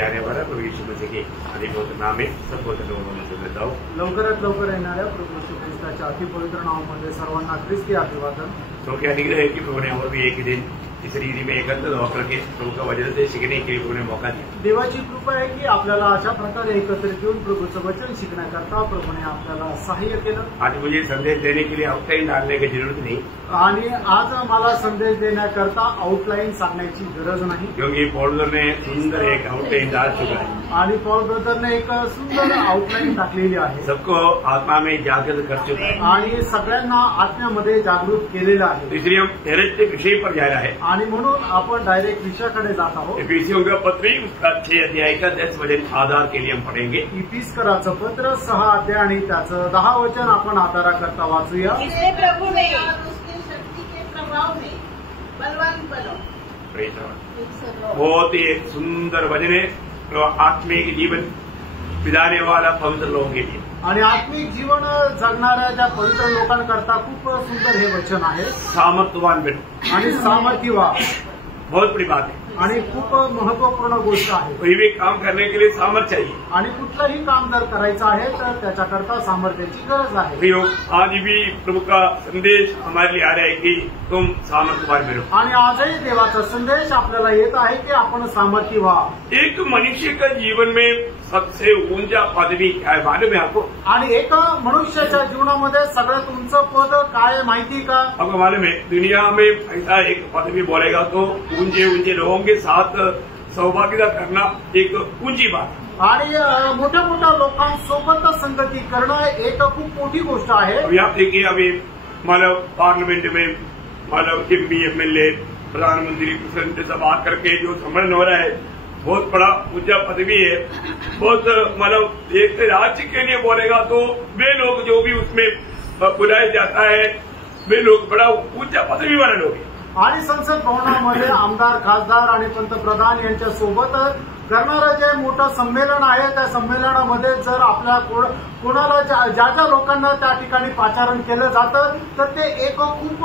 आने वाला प्रभु यीशु मसीह के अधिभूत नाम में सबको धन्यवाद देता हूँ। लवकरात लवकर येणाऱ्या प्रभू यीशु ख्रिस्ताच्या अतिपवित्र नावामध्ये सर्वांना ख्रिस्ती अभिवादन। तो क्या निकला है कि प्रभु ने और भी एक ही दिन इस रीति में एकत्र होकर के प्रभु का वचन से सीखने के लिए प्रभु ने मौका दिया। देवाची कृपा आहे की आपल्याला अशा प्रकारे एकत्रित येऊन प्रभूचं वचन शिकण्याकरता प्रभूने आपल्याला सहाय्य केलं। आज मुझे संदेश देने के लिए आउटलाइन डालने की जरूरत नहीं, आणि आज मला संदेश देण्याकरता आउटलाइन सांगण्याची गरज नाही, क्योंकि पॉल ब्रदर ने सुंदर एक आउटलाइन डाल चुका है आणि पॉल ब्रदरने एक सुंदर आउटलाइन टाकलेली आहे, सबको आत्मा में जागृत कर चुका है आणि सगळ्यांना आत्म्यामध्ये जागृत केलेलं आहे। इसलिए हम डायरेक्ट विषय पर जा रहा है आणि म्हणून आपण डायरेक्ट विषयाकडे जात आहोत। इफिसियों का पत्र उसका 6 अध्याय का 10 वचन आधार के लिए हम पढ़ेंगे। इफिसकराचं पत्र 6 अध्याय आणि त्याचं 10 वचन आपण आधाराकरता वाचूया। इसलिए प्रभु ने उसकी शक्ति के प्रभाव में बलवान बनो। बहुत ही सुंदर वचन है तो आत्मिक जीवन बिताने वाला पवित्र लोगों के लिए आणि आत्मिक जीवन जगणाऱ्या ज्या पवित्र लोकांकरता खूप सुंदर हे वचन आहे। सामर्थ्यवान बनो आणि सामर्थ्यवान बहुत बड़ी बात है आणि खूप महत्वपूर्ण गोष्ट आहे। कोई भी काम करने के लिए सामर्थ्य चाहिए आणि कुठलंही काम जर करायचं आहे तर त्याच्याकरता सामर्थ्याची गरज आहे। प्रियो, आज भी प्रभु का संदेश हमारे लिए आ रहा है कि तुम सामर्थ्यवान बनो। आणि आजही देवाचा संदेश आपल्याला येत आहे की आपण सामर्थ्य व्हा। एक मनुष्य का जीवन में सबसे ऊंचा पदवी क्या है मालूम है आपको? आणि एक मनुष्याच्या जीवनामध्ये सगळ्यात उंच पद काय माहिती का? आपको मालूम है दुनिया में ऐसा एक पदवी बोलेगा तो ऊंचे ऊंचे लोगों के साथ सौभाग्यता करना एक ऊंची बात है। आणि मोठ्या मोठ्या लोकांसोबत संगती करणं एक खूप मोठी गोष्ट आहे। अभी आप देखिए, अभी मानव पार्लियामेंट में मानव MP MLA प्रधानमंत्री प्रेसिडेंट सब आकर के जो सम्मेलन हो रहा है बहुत बड़ा ऊंचा पदवी है। बहुत मतलब एक राज्य के लिए बोलेगा तो वे लोग जो भी उसमें बुलाया जाता है वे लोग बड़ा ऊंचा पदवी वाले लोग हैं। आणि संसद भवनामध्ये आमदार खासदार आणि पंतप्रधान यांच्या सोबत करणारं जे मोठं संमेलन आहे त्या संमेलनामध्ये जर आपल्या कोणाला ज्या ज्या लोकांना त्या ठिकाणी पाचारण केलं जातं तर ते एक खूप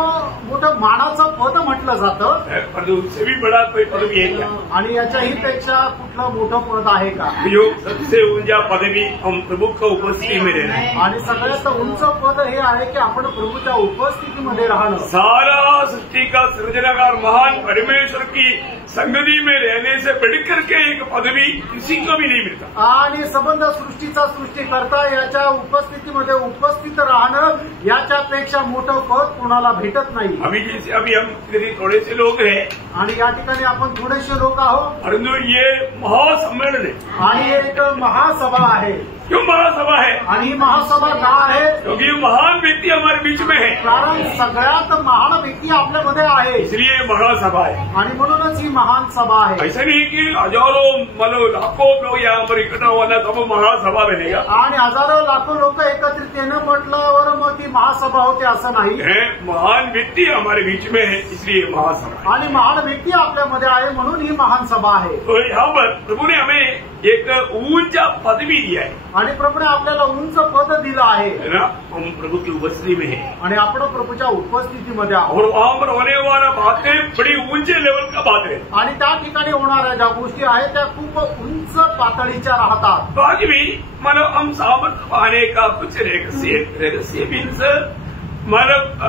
मोठं मानाचं पद म्हटलं जातं। पर उससे भी बड़ा कोई पदवी है क्या? आणि याच्याही पेक्षा कुठलं मोठं पद आहे का? जो सबसे ऊंचा पदवी हम प्रभु का उपस्थिति में रहना है। आणि सगळ्यात उंच पद हे आहे की आपण प्रभूच्या उपस्थितीमध्ये राहणं। सारा सृष्टि का सृजनाकार महान परमेश्वर की संगति में रहने से बढ़कर के एक पदवी किसी को भी नहीं मिलता। आणि संबंध सृष्टीचा सृष्टीकर्ता याच्या उपस्थितीमध्ये उपस्थित राहणं याच्यापेक्षा मोठं पद कोणाला भेटत नाही। अभी हम थोड़े से लोग हैं आणि या ठिकाणी आपण थोडेसे लोक आहोत, परंतु ये महासम्मेलन है। आणि एक महासभा आहे। क्यों महासभा है? आणि ही महासभा का आहे? क्योंकि महान व्यक्ति हमारे बीच में है, कारण सगळ्यात महान व्यक्ती आपल्यामध्ये आहे, इसलिए महासभा है। आणि म्हणूनच ही महान सभा आहे। ऐसा नहीं कि हजारों मतलब लाखों लोग यहाँ पर इकट्ठा होना तब महासभा बनेगा। आणि हजारो लाखो लोक एकत्रित येणं म्हटल्यावर मग ती महासभा होते असं नाही। महान व्यक्ति हमारे बीच में है इसलिए महासभा, आणि महान व्यक्ती आपल्यामध्ये आहे म्हणून ही महान सभा आहे। तो यहाँ पर प्रभु ने हमें एक ऊंचा पदवी दिया है आणि प्रभूने आपल्याला उंच पद दिलं आहे ना। हम प्रभु की उपस्थिति में है आणि आपण प्रभूच्या उपस्थितीमध्ये आहोत, और वहाँ पर होने वाला बातें बड़ी ऊंचे लेवल का बात है। आणि त्या ठिकाणी होणाऱ्या ज्या गोष्टी आहेत त्या खूप उंच पातळीच्या राहतात। तो आज भी मतलब हम सामर्थ्य पाने का कुछ रहस्य मीन्स मतलब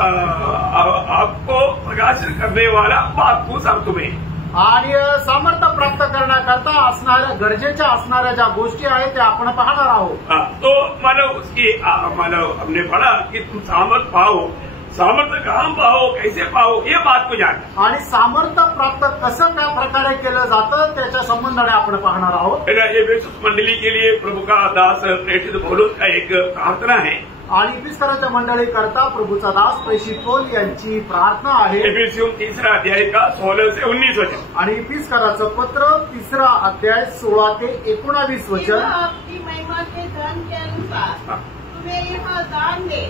आपको प्रकाशित करने वाला बात को सब तुम्हें आणि सामर्थ्य प्राप्त करण्याकरता असणाऱ्या गरजेच्या असणाऱ्या ज्या गोष्टी आहेत त्या आपण पाहणार आहोत। तो मतलब उसकी मतलब हमने पढ़ा कि तुम सामर्थ्य पाओ, सामर्थ्य कहाँ पाओ, कैसे पाओ, ये बात को जानना। आणि सामर्थ्य प्राप्त कसं त्या प्रकारे केलं जातं त्याच्या संबंधाने आपण पाहणार आहोत। एफेसस मंडली के लिए प्रभु का दास प्रेषित पौलुस का एक प्रार्थना है। आणि इफिसकराच्या मंडळीकरता प्रभूचा दास प्रेषित पौल यांची प्रार्थना आहे। एफेसियों 3 अध्याय का 16 से 19 वचन। आणि इफिसकराचं पत्र 3 अध्याय 16 ते 19 वचन। आपकी महिमा के धन के अनुसार तुम्हें यह दान दे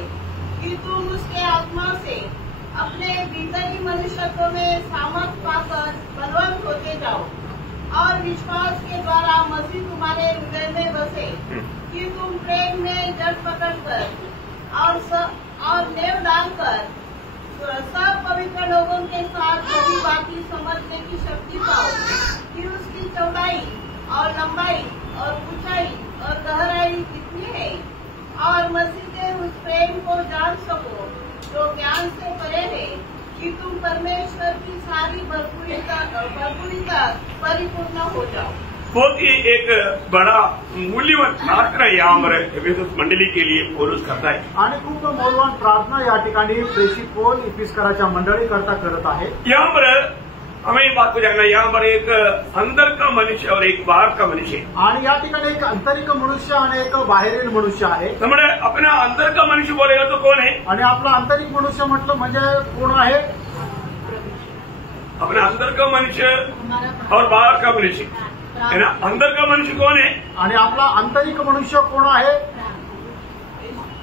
कि तुम उसके आत्मा से अपने भीतरी मनुष्यत्व में सामर्थ पाकर बलवान होते जाओ और विश्वास के द्वारा मसीह तुम्हारे हृदय में बसे कि तुम प्रेम में जड़ पकड़कर और नेव डालकर सब पवित्र लोगों के साथ सभी बातें समझने की शक्ति पाओ चौड़ाई और लंबाई और ऊंचाई और गहराई कितनी है, और मसीह के उस प्रेम को जान सको जो ज्ञान से परे है, कि तुम परमेश्वर की सारी भरपूरिता परिपूर्ण हो जाओ। बहुत ही एक बड़ा मूल्यवान प्रार्थना यावर एफेसस मंडली के लिए पौलुस करता है आणि खूप मौल्यवान प्रार्थना या ठिकाणी प्रेषित पौल इफिसकराच्या मंडळी करता करत आहे। यहाँ पर हमें ये बात को जानना है, यहाँ पर एक अंदर का मनुष्य और एक बाहर का मनुष्य, आणि या ठिकाणी एक आंतरिक मनुष्य आणि एक बाहेरील मनुष्य आहे। हमारे अपना अंदर का मनुष्य बोलेगा तो कौन है? आणि आपला आंतरिक मनुष्य म्हटलं म्हणजे कोण आहे? अपना अंदर का मनुष्य और बाहर का मनुष्य है ना। अंदर का मनुष्य कौन है? आणि आपला आंतरिक मनुष्य कोण आहे?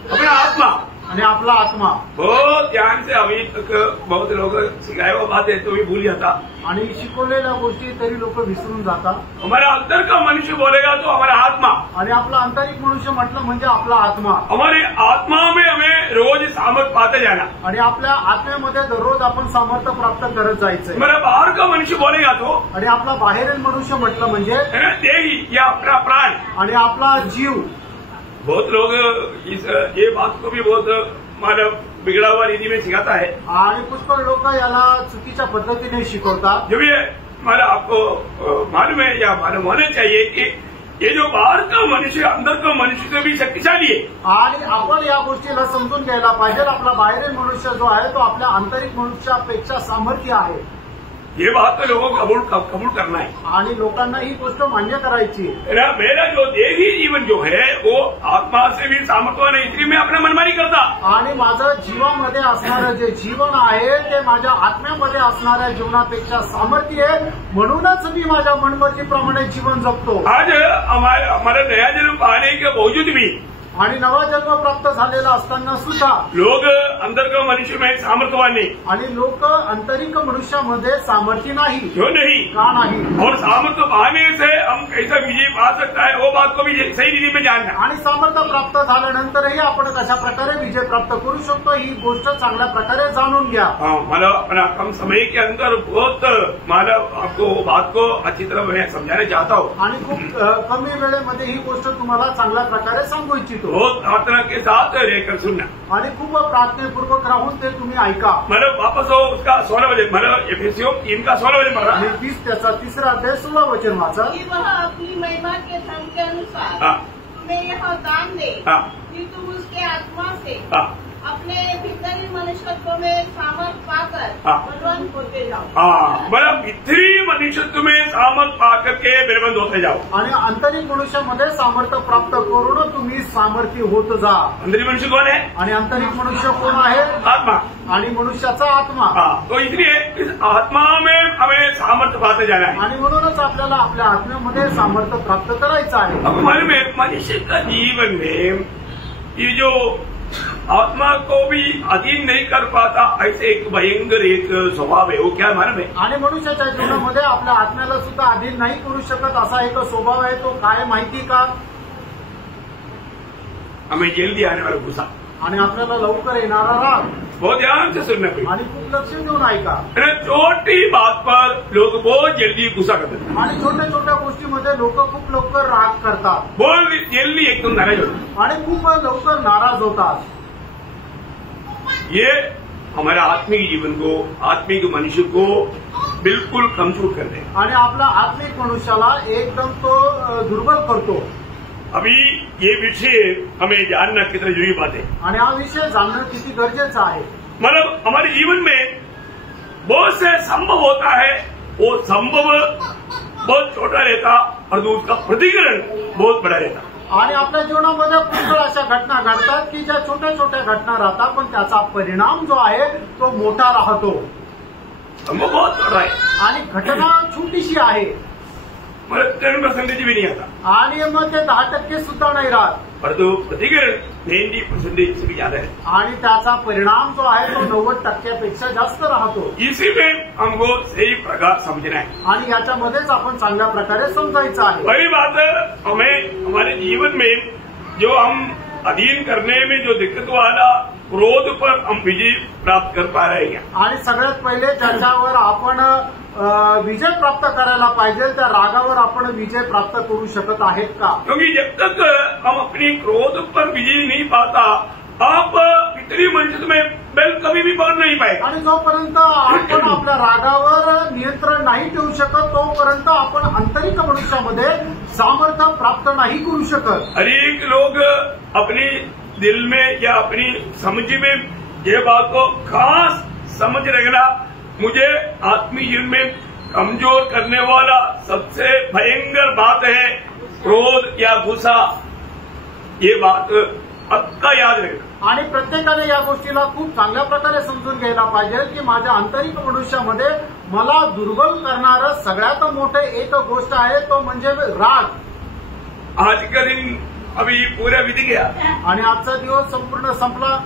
अपना आत्मा आणि आपला आत्मा। बहुत ध्यान से अभी तक बहुत लोग सिखाए हुआ बात है तो भी भूल जाता, आणि शिकवलेल्या गोष्टी तरी लोक विसरून जातात। हमारा अंदर का मनुष्य बोलेगा तो हमारा आत्मा, आणि आपला आंतरिक मनुष्य म्हटलं म्हणजे आपला आत्मा। हमारे आत्मा में हमें रोज सामर्थ पाते जाना, आणि आपल्या आत्म्यामध्ये दररोज आपण सामर्थ्य प्राप्त करत जायचंय। हमारा बाहर का मनुष्य बोलेगा तो आणि आपला बाहेरील मनुष्य म्हटलं म्हणजे है ना देही या अपना प्राण। आणि आपला जीव। बहुत लोग ये बात को भी बहुत मतलब बिगड़ा हुआ रीति में सिखाता है, आणि पुष्कळ लोक याला चुकीच्या पद्धतीने शिकवतात। जब ये मतलब आपको मालूम है या मालूम होना चाहिए कि ये जो बाहर का मनुष्य अंदर का मनुष्य से भी शक्तिशाली है, आणि आपण या गोष्टीला समजून घ्यायला पाहिजे, आपला बाहेरील मनुष्य जो आहे तो आपल्या आंतरिक मनुष्यापेक्षा सामर्थ्य आहे। ये बात तो लोगों को कबूल करना है, आणि लोकांना ही गोष्ट मान्य करायची है। मेरा जो देही जीवन जो है वो आत्मा से भी सामर्थ्यवान है, इसलिए मैं अपना मनमानी करता। आणि माझं जीवामध्ये असणारं जे जीवन आहे ते माझ्या आत्म्यामध्ये असणाऱ्या जीवनापेक्षा सामर्थ्य आहे, म्हणूनच मी माझ्या मनमर्जीप्रमाणे जीवन जगतो। आज हमारा नया जन्म पाने के बावजूद भी आणि नवा जन्म प्राप्त झालेला असताना सुद्धा लोग अंदर का मनुष्य में सामर्थ्यवान नहीं, आणि लोक आंतरिक मनुष्यामध्ये सामर्थ्य नाही। क्यों नहीं? का नाही? और सामर्थ्य पाने से हम कैसा विजय पा सकता है वो बात को भी सही रीति में जानना। आणि सामर्थ्य प्राप्त झाल्यानंतरही आपण कशा प्रकारे विजय प्राप्त करू शकतो ही गोष्ट चांगल्या प्रकारे जाणून घ्या। मतलब अपना कम समय के अंदर बहुत मतलब आपको बात को अच्छी तरह मैं समझाना चाहता हूँ, आणि खूप कमी वेळेमध्ये ही गोष्ट तुम्हाला चांगल्या प्रकारे सांगू इच्छितो। बहुत प्रार्थना के साथ रहकर सुनना, आणि खूप प्रार्थनेपूर्वक राहून ते तुम्ही ऐका। मतलब वापस हो उसका 16 बजे, मतलब एफेसियों 3 का 16 बजे पढ़ा, आणि 20 त्याचा 3रा अध्याय 16 वचन वाचा। कि वह अपनी महिमा के धन के अनुसार हाँ। तुम्हें यह दान दे, हाँ। कि तुम उसके आत्मा से हाँ। अपने भीतरी मनुष्यत्व में सामर्थ पाकर हाँ। बलवान होते जाओ। मतलब भीतरी मनुष्यत्व में सामर्थ पा करके बेरबंद होते जाओ, आणि आंतरिक मनुष्यामध्ये सामर्थ्य प्राप्त करून तुम्ही सामर्थ्य होत जा। अंदरी मनुष्य कौन है? आणि आंतरिक मनुष्य कोण आहे? आत्मा। आणि मनुष्याचा आत्मा। तो इसलिए इस आत्मा में हमें सामर्थ्य पाते जाना है। आणि म्हणूनच आपल्याला आपल्या आत्म्यामध्ये सामर्थ्य प्राप्त करायचं आहे। अब मालूम है मनुष्य का जीवन में ये जो आत्मा को भी अधीन नहीं कर पाता ऐसे एक भयंकर एक स्वभाव है, वो क्या मालूम है? आणि मनुष्याच्या जीवनामध्ये आपल्या आत्म्याला सुद्धा अधीन नाही करू शकत असा एक स्वभाव आहे, तो काय माहिती का? हमें जल्दी आने वाला गुस्सा, आणि आपल्याला लवकर येणारा राग। बहुत ध्यान से सुनना पड़ेगा, आणि खूप लक्ष देऊन ऐका। छोटी बात पर लोग बहुत जल्दी गुस्सा करते हैं, आणि छोट्या छोट्या गोष्टीमध्ये लोक खूप लवकर राग करतात, बहुत जल्दी एकदम नाराज होते हैं। आणि खूप लवकर नाराज होतात। ये हमारे आत्मिक जीवन को, आत्मिक मनुष्य को बिल्कुल कमजोर कर देगा, आणि आपल्या आत्मिक मनुष्याला एकदम तो दुर्बल करतो। अभी ये विषय हमें जानना कितना जरूरी बात है, आणि हा विषय जाणणं किती गरजेचं आहे। मतलब हमारे जीवन में बहुत से संभव होता है, वो संभव बहुत छोटा रहता और उसका प्रतिकरण बहुत बड़ा रहता। आणि आपल्या जीवनामध्ये पुष्कळ अशा घटना घडतात की ज्या छोट्या छोट्या घटना राहतात, पण त्याचा परिणाम जो आहे तो मोठा राहतो। संभव बहुत छोटा है आणि घटना छोटीशी आहे, मतलब 10% भी नहीं आता, आणि मग ते 10% सुद्धा नाही राहत, परंतु प्रतिकरण 90% से भी ज्यादा है, आणि त्याचा परिणाम जो आहे तो 90% जास्त राहतो। इसी में हमको सही प्रकार समझना है, आणि याच्यामध्येच आपण चांगल्या प्रकारे समजायचं आहे। वही बात हमें हमारे जीवन में जो हम अधीन करने में जो दिक्कत वाला क्रोध पर हम विजय प्राप्त कर पा रहे हैं। आणि सगळ्यात पहिले ज्याच्यावर आपण विजय प्राप्त करायला पाहिजे, त्या रागावर आपण विजय प्राप्त करू शकत आहेत का? क्योंकि जब तक हम अपनी क्रोध पर विजय नहीं पाता, आप पितरी मनुष्य में बेल कभी भी पकड़ नहीं पाएगा। आणि जोपर्यंत आपण आपल्या रागावर नियंत्रण नाही ठेवू शकत, तोपर्यंत आपण आंतरिक मनुष्यामध्ये सामर्थ्य प्राप्त नाही करू शकत। अनेक लोग अपनी दिल में या अपनी समझ में ये बात को खास समझ रखना, मुझे आत्मीय जीवन में कमजोर करने वाला सबसे भयंकर बात है क्रोध या गुस्सा। ये बात पक्का याद रखना। आणि प्रत्येकाने या गोष्टीला खूप चांगल्या प्रकारे समजून घ्यायला पाहिजे की माझ्या आंतरिक मनुष्यामध्ये मला दुर्बल करणारं सगळ्यात मोठे एक गोष्ट आहे, तो म्हणजे राग। आज का दिन अभी पूरा बीत गया आणि आजचा दिवस संपूर्ण संपला।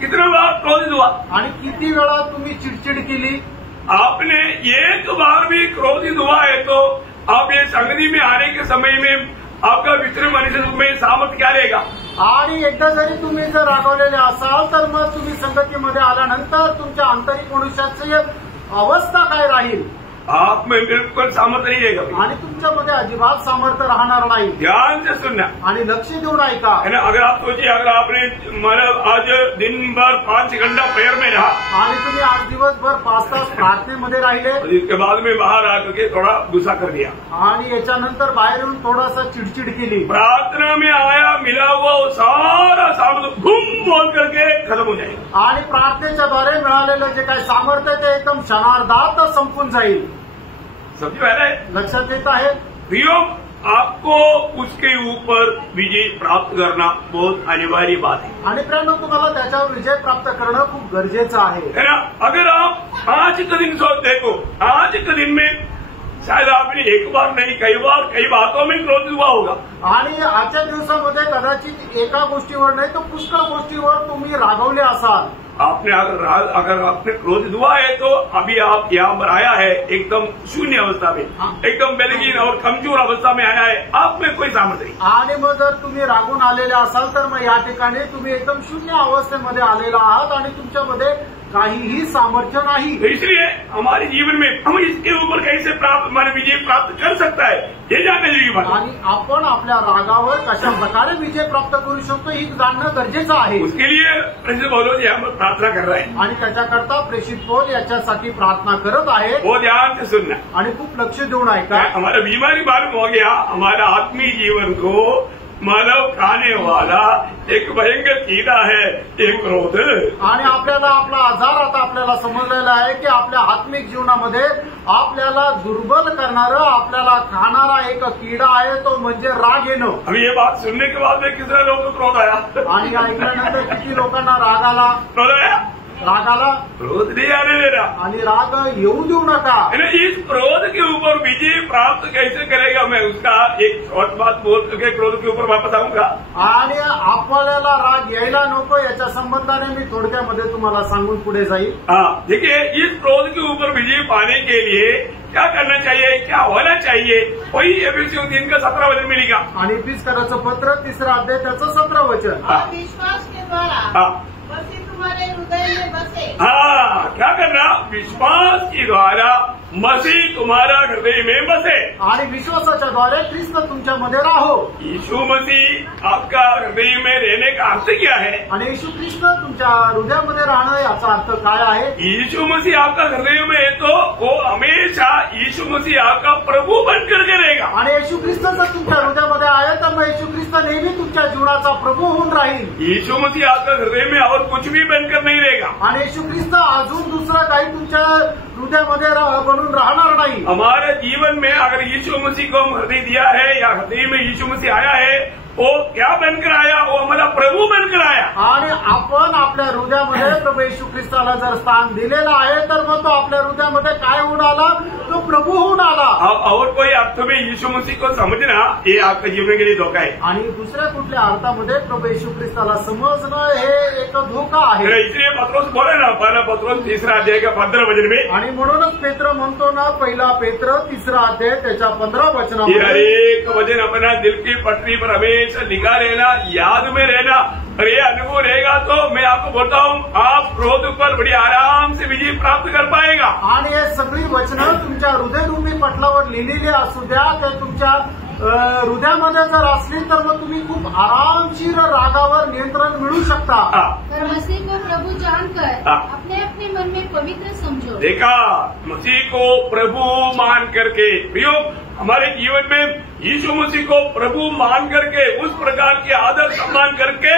कितना बार क्रोधित हुआ आणि किती वेळा तुम्ही चिडचिड केली? आपने एक बार भी क्रोधित हुआ है तो आप ये संगति में आने के समय में आपका वितरण मनुष्य में सामर्थ्य क्या रहेगा? आणि एकदा जरी तुम्ही जर रागवलेले असाल तर मग तुम्ही संगतीमध्ये आल्यानंतर तुमच्या आंतरिक मनुष्याची अवस्था काय राहील? आप में बिल्कुल सामर्थ्य नहीं रहेगा आणि तुमच्यामध्ये अजिबात सामर्थ्य राहणार नाही। ध्यान से सुनना आणि लक्ष देऊन ऐका। है ना। अगर आप सोचिए, अगर आपने मतलब आज दिन भर 5 घंटा प्रेयर में रहा आणि तुम्ही आज दिवसभर 5 तास प्रार्थनेमध्ये राहिले और इसके बाद में बाहर आकर के थोड़ा गुस्सा कर दिया आणि याच्यानंतर बाहेर येऊन थोडासा चिडचिड केली, प्रार्थना में आया मिला हुआ वो सारा सामर्थ्य घूम बोल करके खत्म हो जाएगा आणि प्रार्थनेच्या द्वारे मिळालेलं जे काही सामर्थ्य ते एकदम क्षणार्धात संपून जाईल। सबसे पहले लक्षात येत आहे? प्रियो, आपको उसके ऊपर विजय प्राप्त करना बहुत अनिवार्य बात है। आणि प्रियांनो, तुम्हाला त्याच्यावर विजय प्राप्त करणं खूप गरजेचं आहे। है ना। अगर आप आज का दिन सोच देखो, आज के दिन में शायद आपने एक बार नहीं कई बातों में क्रोधित हुआ होगा। आणि आजच्या दिवसामध्ये कदाचित एका गोष्टीवर नाही तर पुष्कळ गोष्टीवर तुम्ही रागवले असाल। आपने अगर आपने क्रोधित हुआ है तो अभी आप यहाँ पर आया है एकदम शून्य अवस्था में, एकदम बलहीन और कमजोर अवस्था में आया है, आप में कोई सामर्थ्य नहीं। आणि मग जर तुम्ही रागून आलेले असाल तर मग या ठिकाणी तुम्ही एकदम शून्य अवस्थेमध्ये आलेला आहात आणि तुमच्यामध्ये काहीही सामर्थ्य नाही। इसलिए हमारे जीवन में हम इसके ऊपर कैसे विजय प्राप्त कर सकता है, ये जानना जरूरी बात है। आणि आपण आपल्या रागावर कशा प्रकारे विजय प्राप्त करू शकतो हे जाणणं गरजेचं आहे। उसके लिए प्रेषित पौलुस यहाँ पर प्रार्थना कर रहे हैं आणि त्याच्याकरता प्रेषित पौल याच्यासाठी प्रार्थना करत आहे। वो ध्यान से सुनना आणि खूप लक्ष देऊन ऐका। हमारा बीमारी मालूम हो गया, हमारा आत्मीय जीवन को मानव खाने वाला एक भयंकर कीड़ा है, एक क्रोध। आणि आपल्याला आपला आजार आता आपल्याला समजलेला आहे की आपल्या आत्मिक जीवनामध्ये आपल्याला दुर्बल करणारं, आपल्याला खाणारा एक किडा आहे, तो म्हणजे राग येणं। अभी ये बात सुनने के बाद में कितने लोगों को क्रोध आया? आणि ऐकल्यानंतर किती लोकांना राग आला? क्रोध आया? क्रोध नहीं आने दे रहा। आणि राग येऊ देऊ नका। इस क्रोध के ऊपर विजय प्राप्त कैसे करेगा, मैं उसका एक शॉर्ट बात बोल करके क्रोध के ऊपर वापस आऊंगा। आणि आपल्याला राग यायला नको याच्या संबंधाने मी थोडक्यामध्ये तुम्हाला सांगून पुढे जाईल। हाँ, देखिए, इस क्रोध के ऊपर विजय पाने के लिए क्या करना चाहिए, क्या होना चाहिए, वही एफएससी 3 का 17 वचन मिलेगा। आणि एफिसकराचं पत्र 3रा अध्याय त्याचं 17 वचन। विश्वास के द्वारा मसीह तुम्हारे हृदय में बसे। हाँ, क्या करना? विश्वास के द्वारा मसीह तुम्हारा हृदय में बसे। आणि विश्वासाच्या द्वारे ख्रिस्त तुमच्यामध्ये राहो। यीशु मसीह आपका हृदय में रहने का अर्थ क्या है? आणि येशू ख्रिस्त तुमच्या हृदयामध्ये राहणं याचा अर्थ काय आहे? यीशु मसीह आपका हृदय में है तो वो हमेशा यीशु मसीह आपका प्रभु बनकर के रहेगा। आणि येशू ख्रिस्त जर तुमच्या हृदयामध्ये आहे तर मग येशू ख्रिस्त नेहमी तुमच्या जीवनाचा प्रभू होऊन राहील। यीशु मसीह आपका हृदय में और कुछ भी बनकर नहीं रहेगा। आणि येशू ख्रिस्त अजून दुसरा काही तुमच्या हृदयामध्ये बनून राहणार नाही। हमारे जीवन में अगर यीशु मसीह को हम हृदय दिया है या हृदय में यीशु मसीह आया है, वो क्या बनकर आया? वो हमारा प्रभू बनकर आया। आणि आपण आपल्या हृदयामध्ये प्रभू येशू ख्रिस्ताला जर स्थान दिलेलं आहे तर मग तो आपल्या हृदयामध्ये काय होऊन आला? तो प्रभू होऊन आला। और कोई अर्थ में यीशु मसीह को समझना ये आपके जीवन के लिए धोखा है। आणि दुसऱ्या कुठल्या अर्थामध्ये प्रभू येशू ख्रिस्ताला समजणं हे एक धोका आहे। इसलिए पत्रोस बोले ना, पहला पत्रोस 3 अध्याय का 15 वचन में, आणि म्हणूनच पेत्र म्हणतो ना, पहिला पेत्र 3 अध्याय त्याच्या 15 वचनामध्ये, हर एक वचन अपना दिल की पटरी पर हमेशा लिखा रहना, याद में रहना, और ये अनुभव रहेगा तो मैं आपको बोलता हूँ आप क्रोध पर बड़ी आराम से विजय प्राप्त कर पाएगा। आणि हे सगळी वचनं तुमच्या हृदयरूपी पटलावर लिहिलेली असू द्या, ते तुमच्या हृदयामध्ये जर असली तर मग तुम्ही खूप आरामशीर रागावर नियंत्रण मिळू शकता। पर मसीह को प्रभु जानकर अपने अपने मन में पवित्र समझो। देखा, मसीह को प्रभु मान करके, प्रियो हमारे जीवन में यीशु मसीह को प्रभु मान करके, उस प्रकार के आदर सम्मान करके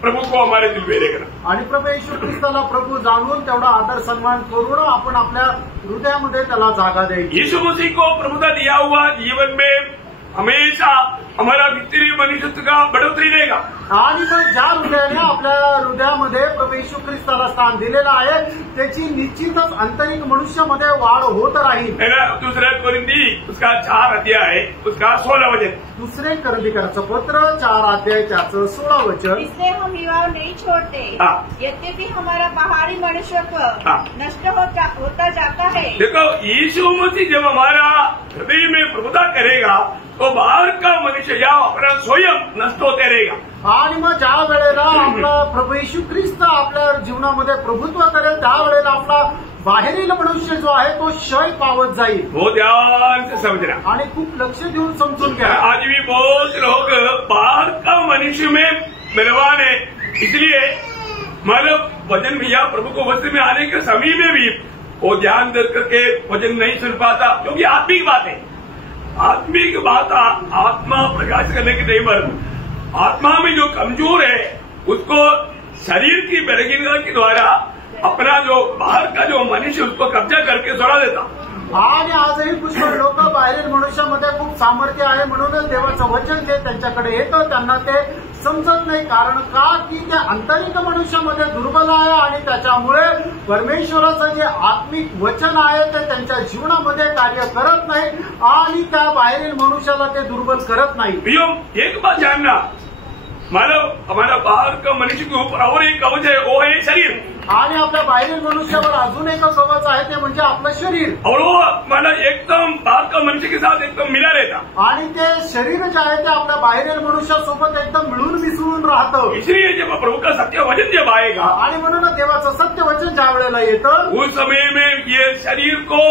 प्रभु को हमारे दिल में रखना। आणि प्रभू येशू ख्रिस्ताला प्रभू जाणून तेवढा आदर सन्मान करून आपण आपल्या हृदयामध्ये त्याला जागा द्यायची। यीशु मसीह को प्रभुता दिया हुआ जीवन में हमेशा हमारा भीतरी मनुष्यत्व का बढ़ोतरी रहेगा। आणि मग ज्या हृदयाने आपल्या हृदयामध्ये प्रभू येशू ख्रिस्ताला स्थान दिलेलं आहे त्याची निश्चितच आंतरिक मनुष्यामध्ये वाढ होत राहील। दूसरा कोरिंथी उसका 4 अध्याय उसका 16 वचन, दुसरे कोरिंथीकरांचं पत्र 4 अध्याय त्याचं 16 वचन, इसलिए हम विवाह नहीं छोड़ते, यद्यपि हमारा बाहरी मनुष्यत्व नष्ट होता जाता है। देखो, यीशु मसीह जब हमारा हृदय में प्रभुता करेगा तो बाहर का मनुष्य या अपना स्वयं नष्ट होते रहेगा। आणि मग ज्या वेळेला आपला प्रभू येशू ख्रिस्त आपल्या जीवनामध्ये प्रभुत्व करेल त्यावेळेला आपला बाहेरील मनुष्य जो आहे तो क्षय पावत जाईल। बहुत ध्यान से समझना आणि खूप लक्ष देऊन समजून घ्या। आज भी बहुत लोग बाहर का मनुष्य में बलवान है, इसलिए मतलब वचन भैया प्रभु को वचन में आने के समय में भी वो ध्यान दे करके वचन नहीं सुन पाता, क्योंकि आत्मिक बात है। आत्मिक बात आत्मा प्रकाश करने के टाइम पर आत्मा में जो कमजोर है उसको शरीर की बलहीनता के द्वारा अपना जो बाहर का जो मनुष्य उसको कब्जा करके सोडा देता। आणि आजही पुष्कळ लोक बाहेरील मनुष्यामध्ये खूप सामर्थ्य आहे म्हणूनच देवाचं वचन जे त्यांच्याकडे येतं त्यांना ते समजत नाही। कारण का की त्या आंतरिक मनुष्यामध्ये दुर्बल आहे आणि त्याच्यामुळे परमेश्वराचं जे आत्मिक वचन आहे ते त्यांच्या जीवनामध्ये कार्य करत नाही आणि त्या बाहेरील मनुष्याला ते दुर्बल करत नाही। एक बात जानना, मानव हमारा बाहर का मनुष्य के ऊपर और एक कवच है, वो है शरीर। आणि आपल्या बाहेरील मनुष्यावर अजून एक कवच आहे ते म्हणजे आपलं शरीर, और वो माना एकदम बाहर का मनुष्य के साथ एकदम मिला रहता। आणि ते शरीर जे आहे ते आपल्या बाहेरील मनुष्यासोबत एकदम मिळून मिसळून राहतं। इसलिए जब प्रभु का सत्य वचन जब आएगा, आणि म्हणून देवाचं सत्य वचन ज्या वेळेला येतं उस समय में ये शरीर को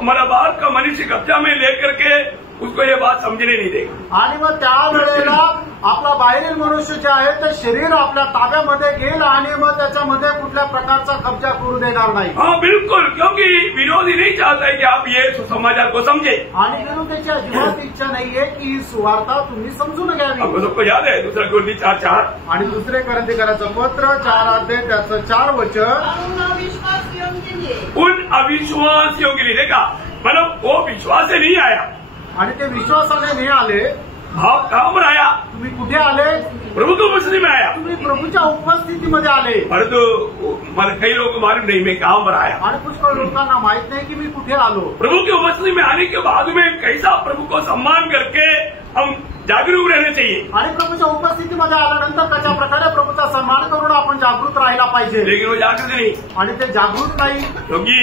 हमारा बाहर का मनुष्य कब्जा में लेकर के उसको ये बात समझने नहीं देगा। आणि मग त्यावेळेला आपला बाहेरील मनुष्य जे आहे ते शरीर आपल्या ताब्यामध्ये घेईल आणि मग त्याच्यामध्ये कुठल्या प्रकारचा कब्जा करू देणार नाही। हाँ बिल्कुल, क्योंकि विरोधी नहीं चाहता है कि आप ये सुसमाचार को समझे। आणि विरोधीची अजिबात इच्छा नाहीये की ही सुवार्ता तुम्ही समजून घ्यावी। आपको सबको याद है दूसरा कोरिंथी 4:4, आणि दुसरे कोरिंथीकरांचं पत्र 4 अध्याय त्याचं 4 वचन, उन अविश्वासियों के लिए, देखा मतलब वो विश्वास से नहीं आया, आणि ते विश्वासाने नाही आले। भाव काम आया, तुम्ही कुठे आले? प्रभु की उपस्थिति में आया। तुम्ही प्रभूच्या उपस्थितीमध्ये आले। परंतु कई लोगों को मालूम नहीं मैं कहाँ पर आया। आणि पुष्कळ लोकांना माहित नाही की मी कुठे आलो। प्रभु की उपस्थिति में आने के बाद में कैसा प्रभु को सम्मान करके हम जागरूक रहना चाहिए। आणि प्रभूच्या उपस्थितीमध्ये आल्यानंतर कशा प्रकारे प्रभूचा सन्मान करून आपण जागृत राहायला पाहिजे। लेकिन वो जागृत नहीं, आणि ते जागृत नाही, क्योंकि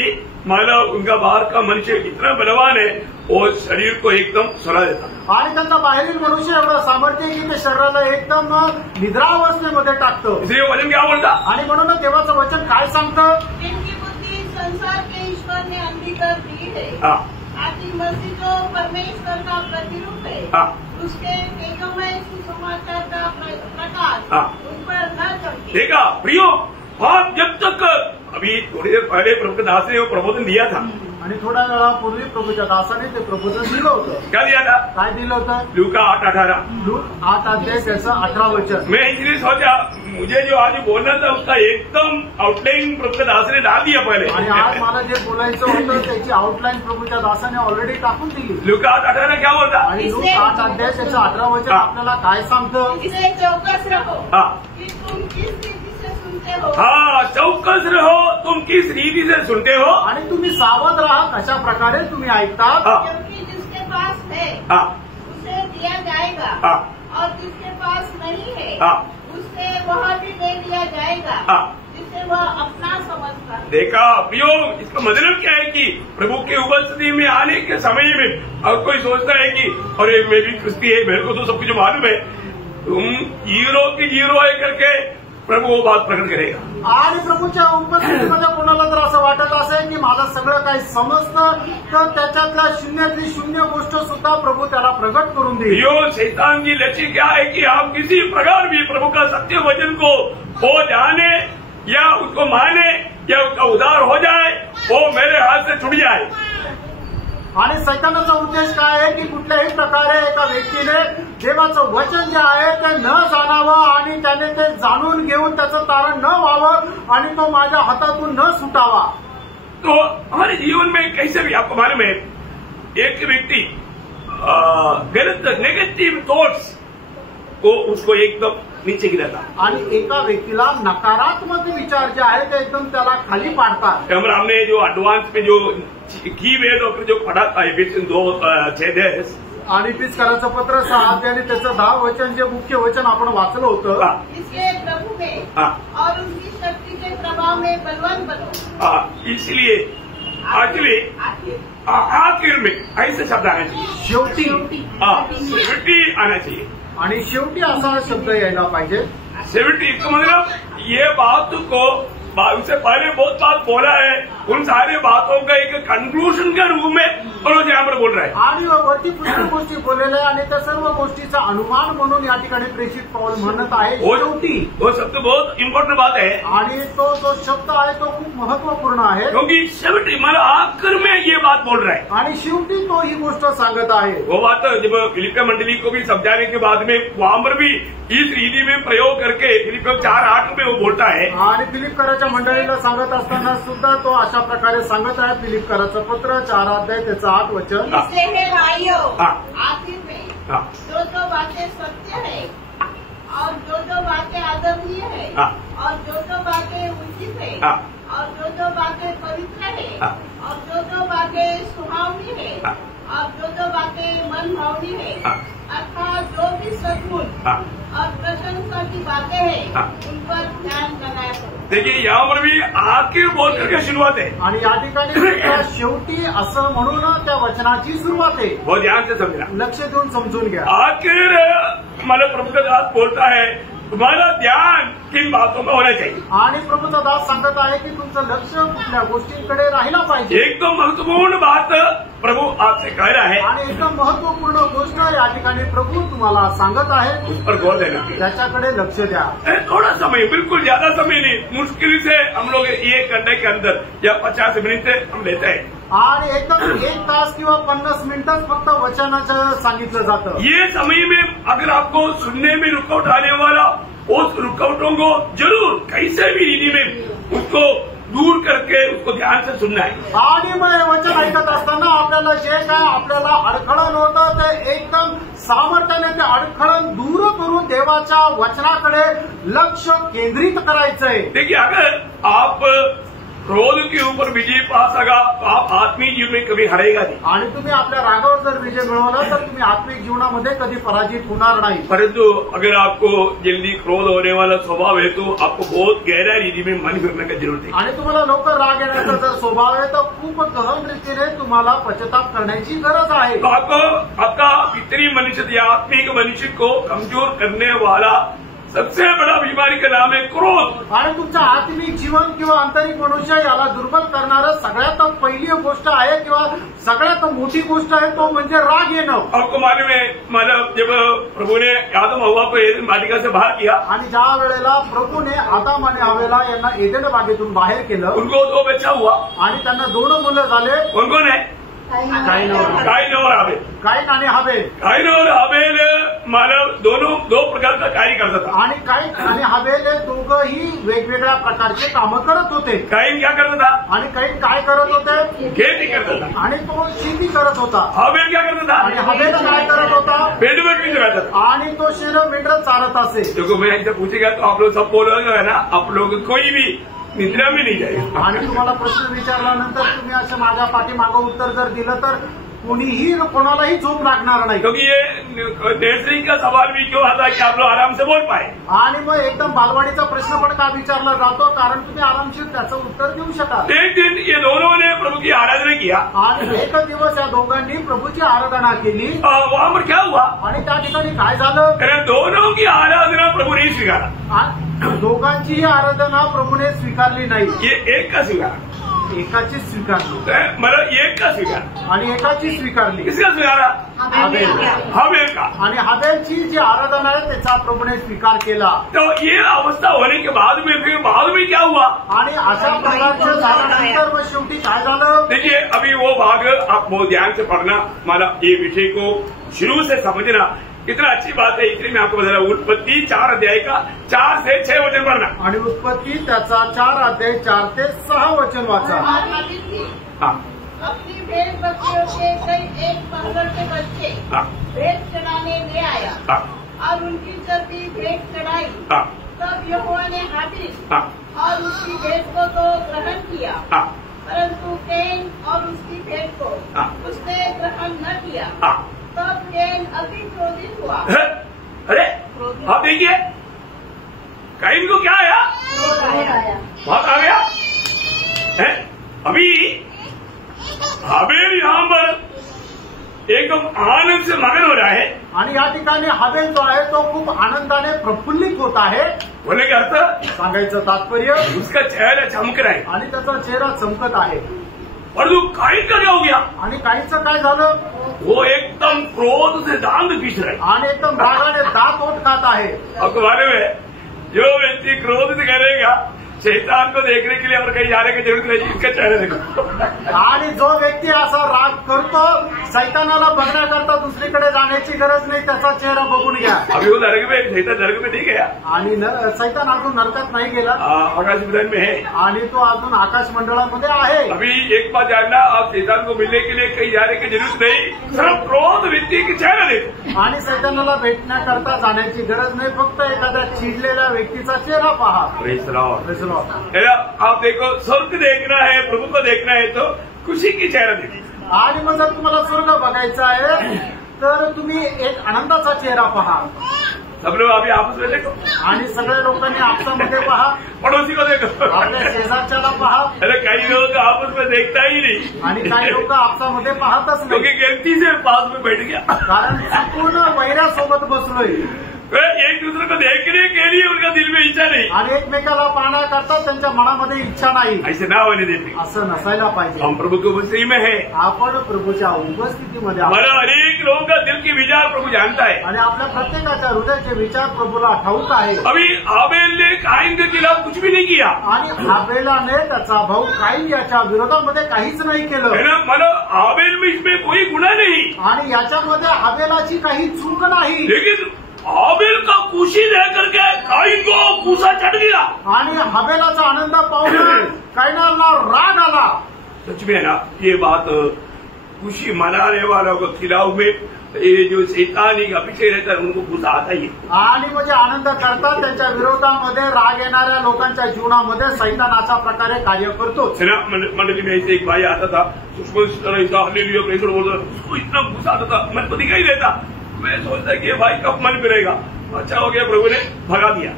मानव उनका बाहर का मनुष्य इतना बलवान है वो शरीर को एकदम सुला देता। आणि त्यांचा बाहेरील मनुष्य एवढं सामर्थ्य आहे की ते शरीराला एकदम निद्रावस्थेमध्ये टाकतं। इसलिए वचन क्या बोलता, आणि म्हणून देवाचं वचन काय सांगतं, जिनकी बुद्धि संसार के ईश्वर ने अंधी कर दी है, हाँ आदि मसीह जो परमेश्वर का प्रतिरूप है, हाँ उसके तेजोमय सुसमाचार का प्रकाश हाँ। उन पर न चमके। देखा प्रियो, आप जब तक अभी थोड़ी देर पहले प्रभु के दास ने वो प्रबोधन दिया था, आणि थोड्या वेळापूर्वी प्रभूच्या दासाने ते प्रबोधन दिलं होतं। क्या दिया था? काय दिलं होतं? लूका 8:18। लूक 8 अध्याय त्याचं 18 वचन। मैं इसलिए सोचा मुझे जो आज बोलना था उसका एकदम आउटलाइन प्रभु के दास ने डाल दिया पहले। आणि आज मला जे बोलायचं होतं त्याची आउटलाईन प्रभूच्या दासाने ऑलरेडी टाकून दिली। लूका 8:18 क्या बोलता? आणि लूक 8 अध्याय त्याचं 18 वचन आपल्याला काय सांगतं, इसलिए चौकस रहो हाँ कि तुम किस रीति से सुनते हो हाँ, चौकस रहो, तुम किस रीति से सुनते हो। आणि तुम्ही सावध राहा, कशा प्रकारे तुम्ही ऐकतात। हाँ, क्योंकि जिसके पास है हाँ, उसे दिया जाएगा हाँ, और जिसके पास नहीं है हाँ, उससे वह भी दे दिया जाएगा हाँ। जिसे वह अपना समझता है। देखा प्रियो, इसका मतलब क्या है कि प्रभु के उपस्थिति में आने के समय में और कोई सोचता है कि अरे मैं भी क्रिस्ती है, मेरे को तो सब कुछ मालूम है, तुम जीरो की जीरो है करके प्रभु वो बात प्रकट करेगा। आणि प्रभूच्या उपस्थितीमध्ये कोणाला जर असं वाटत असेल की मला सगळं काही समजतं, तर त्याच्यातल्या शून्यातली शून्य गोष्ट सुद्धा प्रभु त्याला प्रगट करून देईल। प्रियो, शैतान की लक्ष्य क्या है कि हम किसी प्रकार भी प्रभु का सत्य वचन को हो जाने या उसको माने या उसका उद्धार हो जाए, वो मेरे हाथ से छूट जाए। आणि सैतानाचा उद्देश काय आहे की कुठल्याही प्रकारे एका व्यक्तीने देवाचं वचन जे आहे ते न जाणावं आणि त्याने ते जाणून घेऊन त्याचं तारण न व्हावं आणि तो माझ्या हातातून न सुटावा। तो हमारे जीवन में कैसे भी आपको मालूम है, एक व्यक्ति गलत नेगेटिव थॉट्स को उसको एकदम नीचे गिराता, आणि एका व्यक्तीला नकारात्मक विचार जे आहे ते एकदम त्याला खाली पाडतात। हमने जो एडवांस में जो की वेद होकर जो पढ़ा था एफिसियंस 2:6 आणि पिस्काराचं पत्र 6 अध्याय आणि त्याचं 10 वचन जे मुख्य वचन आपण वाचलं होतं, इसलिए प्रभु में और उनकी शक्ति के प्रभाव में बलवान बनो। इसलिए आखिर में ऐसे शब्द आना चाहिए, शेवटी आना चाहिए। आणि शेवटी असा शब्द यायला पाहिजे। शेवटी इसका मतलब ये बात को उससे पहले बहुत बात बोला है, उन सारी बातों का एक कंक्लूजन के रूप में परोज यहाँ पर बोल रहा है। आणि वरती पुष्कळ गोष्टी बोललेल्या आणि त्या सर्व गोष्टीचा अनुमान म्हणून या ठिकाणी प्रेषित पाऊल म्हणत आहे शेवटी। वो शब्द बहुत इम्पोर्टेंट बात है, आणि तो जो शब्द आहे तो खूप महत्वपूर्ण आहे, क्योंकि शेवटी मतलब आखिर में ये बात बोल रहा है। आणि शेवटी तो ही गोष्ट सांगत आहे। वो बात जब फिलिपिया मंडली को भी समझाने के बाद में वहां पर भी इस रीति में प्रयोग करके फिलिपिया 4:8 में वो बोलता है। आणि फिलिपकराच्या मंडळीला सांगत असताना सुद्धा तो अशा प्रकारे सांगत आहे। फिलिपकराचं पत्र 4 अध्याय त्याचं 8 वचन। इसलिए हे भाइयों, हाँ। आखिर में जो बातें सत्य है और जो बातें आदरणीय है हाँ। और जो बातें उचित है हाँ। और जो बातें पवित्र है हाँ। और जो बातें सुहावनी है हाँ। और जो बातें मन भावनी है, हाँ। अर्थात जो भी सद्गुण हाँ। और प्रशंसा की बातें हैं, हाँ। उन पर ध्यान लगाया करो। देखिए यहाँ पर भी आखिर बोल करके शुरुआत है, आणि या ठिकाणी सुद्धा शेवटी असं म्हणून त्या वचनाची सुरुवात आहे। बहुत ध्यान से समझना। लक्ष देऊन समजून घ्या। आखिर हमारे प्रभु का दास बोलता है तुम्हारा ध्यान किन बातों में होना चाहिए। आणि प्रभूचा दास सांगत आहे की तुमचं लक्ष कुठल्या गोष्टींकडे राहिला पाहिजे। एकदम महत्वपूर्ण बात प्रभु आपसे कह रहा है, आणि एकदम महत्वपूर्ण गोष्ट या ठिकाणी प्रभू तुम्हाला सांगत आहे, उस पर गौर देना। त्याच्याकडे लक्ष द्या। थोड़ा समय, बिल्कुल ज्यादा समय नहीं, मुश्किल से हम लोग 1 घंटे के अंदर या 50 मिनट से हम लेते हैं। आणि एकदम 1 तास किंवा 50 मिनिटच फक्त वचनाचं सांगितलं जातं। ये समय में अगर आपको सुनने में रुकावट आने वाला, उस रुकावटों को जरूर कैसे भी रीति में उसको दूर करके उसको ध्यान से सुनना है। आणि मग हे वचन ऐकत असताना आपल्याला जे काय आपल्याला अडखळण होतं ते एकदम सामर्थ्याने ते अडखळण दूर करून देवाच्या वचनाकडे लक्ष केंद्रित करायचंय। देखिए, अगर आप क्रोध के ऊपर विजय पा सका तो आप आत्मीय जीवन में कभी हारेगा नहीं। आणि तुम्ही आपल्या रागावर जर विजय मिळवला तर तुम्ही आत्मिक जीवनामध्ये कधी पराजित होणार नाही। परंतु अगर आपको जल्दी क्रोध होने वाला स्वभाव है तो आपको बहुत गहरा रीति में मन फिरने की जरूरत है। आणि तुम्हाला लवकर राग येण्याचा जर स्वभाव आहे तर खूप गहन रीतीने तुम्हाला पश्चाताप करण्याची गरज आहे। तो आपको आपका पितरी मनुष्य या आत्मिक मनुष्य को कमजोर करने वाला सबसे बड़ा बीमारी का नाम है क्रोध। आणि तुमचं आत्मिक जीवन किंवा आंतरिक मनुष्य याला दुर्बल करणारं सगळ्यात पहिली गोष्ट आहे किंवा सगळ्यात मोठी गोष्ट आहे तो म्हणजे राग येणं। आपको मालूम है, मतलब जब प्रभु ने आदम हव्वा को एदेन बाटिका से बाहर किया, आणि ज्या वेळेला प्रभूने आदाम आणि हवेला यांना एदेन बागेतून बाहेर केलं, उनको 2 बच्चा हुआ। आणि त्यांना 2 मुलं झाले। कौन कौन है? काईन काइन और हाबेल। काईन आणि हवेल। काइन और हाबेल मानव दो प्रकारचं कार्य करत होता. आणि काईन आणि हाबेल हे दोघंही वेगवेगळ्या प्रकारचे कामं करत होते. काईन क्या करत होता? आणि काईन काय करत होते? खेती करत होता. आणि तो शेती करत होता. हाबेल क्या करत होता? आणि हाबेल काय करत होता? पेड़ में रहता था. आणि तो शेर मेंढर चालत असे. देखो मैं इनसे पूछेगा तो आप लोग सब बोलोगे है ना, आप लोग कोई भी निद्रा में नहीं जाएगा. आणि तुम्हाला प्रश्न विचारल्यानंतर तुम्ही असं माझ्या पाठीमागं उत्तर जर दिलं तर कोणीही कोणालाही झोप लागणार नाही. क्योंकि ये नर्सरी का सवाल भी क्यों आता है कि आप लोग आराम से बोल पाए. आणि मग एकदम बालवाडीचा प्रश्न पण का विचारला जातो? कारण तुम्ही आरामशीर त्याचं उत्तर देऊ शकाल. एक दिन ये दोनों ने प्रभु की आराधना किया. आणि एक दिवस या दोघांनी प्रभूची आराधना केली. वहां पर क्या हुआ? आणि त्या ठिकाणी काय झालं? दोनों की आराधना प्रभु ने स्वीकारा. दोघांचीही आराधना प्रभूने स्वीकारली नाही. ये एक का स्वीकार, एकाची स्वीकारली. मतलब एक का स्वीकार आणि एकाची स्वीकारली. किसका स्वीकारा? हाबेल. हाबेल का. आणि हाबेलची जी आराधना आहे त्याचा प्रभूने स्वीकार केला. तो ये अवस्था होने के बाद में क्या हुआ? आणि अशा प्रकारचं झाल्यानंतर मग शेवटी काय झालं? देखिए अभी वो भाग आप बहुत ध्यान से पढ़ना, माना ये विषय को शुरू से समझना कितना अच्छी बात है. इसलिए मैं आपको बता रहा हूँ उत्पत्ति 4 अध्याय का 4 से 6 वचन पढ़ना. आणि उत्पत्ती त्याचा 4 अध्याय 4 ते 6 वचन वाचा. हाँ. अपनी भेड़ बकरियों के कई एक पहलड़ के बच्चे भेड़ चढ़ाने ले आया. हाँ. और उनकी जब भी भेड़ चढ़ाई हाँ. तब यहोवा ने हाबिल हाँ. और उसकी भेड़ को तो ग्रहण किया. हाँ. परंतु कैन और उसकी भेड़ को हाँ. उसने ग्रहण न किया. हाँ. तब कैन अति क्रोधित हुआ. अरे आप देखिए कैन को क्या आया? बहुत आ गया है. अभी हाबेल यहाँ पर एकदम आनंद से मगन हो रहा है. आणि या ठिकाणी हाबेल जो आहे तो खूप आनंदाने प्रफुल्लित होत आहे. बोलने का अर्थ सांगायचं तात्पर्य उसका चेहरा चमक रहा है. आणि त्याचा चेहरा चमकत आहे. और जो कैन का क्या हो गया? आणि काहीचं काय झालं? वो एकदम क्रोध से दांत पीस रहे. आणि एकदम रागाने दात ओठ खात आहे. आपको मालूम है जो व्यक्ति क्रोधित करेगा शैतान को देखने के लिए और कहीं जाने की जरूरत नहीं, इसका चेहरा देखो. आणि जो व्यक्ती असा राग करतो सैतानाला बघण्याकरता दुसरीकडे जाण्याची गरज नाही, त्याचा चेहरा बघून घ्या. अभी वो नरक में, शैतान नरक में नहीं गया. आणि सैतान अजून नरकात नाही गेला. आकाश विधान में है. आणि तो अजून आकाश मंडळामध्ये आहे. अभी एक बात जानना, आप शैतान को मिलने के लिए कहीं जाने की जरूरत नहीं, सिर्फ क्रोध व्यक्ति के चेहरा देखो. आणि सैतानाला भेटण्याकरता जाण्याची गरज नाही, फक्त एखाद्या चिडलेल्या व्यक्तीचा चेहरा पहा. Praise Lord. आप देखो स्वर्ग देखना है, प्रभु को देखना है तो खुशी की चेहरा देखो. आणि मग जर तुम्हाला स्वर्ग बघायचा आहे तर तुम्ही एक आनंदाचा चेहरा पहा. सब लोग अभी आपस में देखो. आणि सगळ्या लोकांनी आपसामध्ये पहा. पड़ोसी को देखो. आपल्या शेजारच्याला पहा. अरे काही लोग आपस में देखता ही नहीं. आणि काही लोक आपसामध्ये पाहतच नाही. क्योंकि गलती से पास में बैठ गया. कारण संपूर्ण वैरासोबत बसलोय. एक दूसरे को देखने के लिए उनका दिल में इच्छा नहीं. आणि एकमेकाला पाहण्याकरता त्यांच्या मनामध्ये इच्छा नाही. ऐसे ना होने देते. असं नसायला पाहिजे. हम प्रभु की उपस्थिति में है. आपण प्रभूच्या उपस्थितीमध्ये हमारा अनेक लोगों का दिल के विचार प्रभु जानता है. आणि आपल्या प्रत्येकाच्या हृदयाचे विचार प्रभूला ठाऊक आहे. अभी आबेल ने काइन के खिलाफ कुछ भी नहीं किया. आणि आबेलाने त्याचा भाऊ काईन याच्या विरोधामध्ये काहीच नाही केलं. मतलब आबेल में इसमें कोई गुना नहीं. आणि याच्यामध्ये आबेलाची काही चूक नाही. लेकिन आबेल का खुशी लेकर के काइन को गुस्सा चढ़ गया. आणि हबेलाचा आनंद पाहून काईनाला राग आला. सच में ना ये बात खुशी मनाने वालों के खिलाफ में ये जो शैतानी का पीछे रहता है उनको गुस्सा आता ही. आणि म्हणजे आनंद करतात त्यांच्या विरोधामध्ये राग येणाऱ्या लोकांच्या जीवनामध्ये सैतानाच्या प्रकारे कार्य करतो. मंडली में ऐसे एक भाई आता था, उसको इस तरह ऐसा हालेलुया प्रेज़ द लॉर्ड, उसको इतना गुस्सा आता था, मन को दिखाई देता. मैं सोचता कि ये भाई कब मन फिरेगा. अच्छा हो गया प्रभु ने भगा दिया.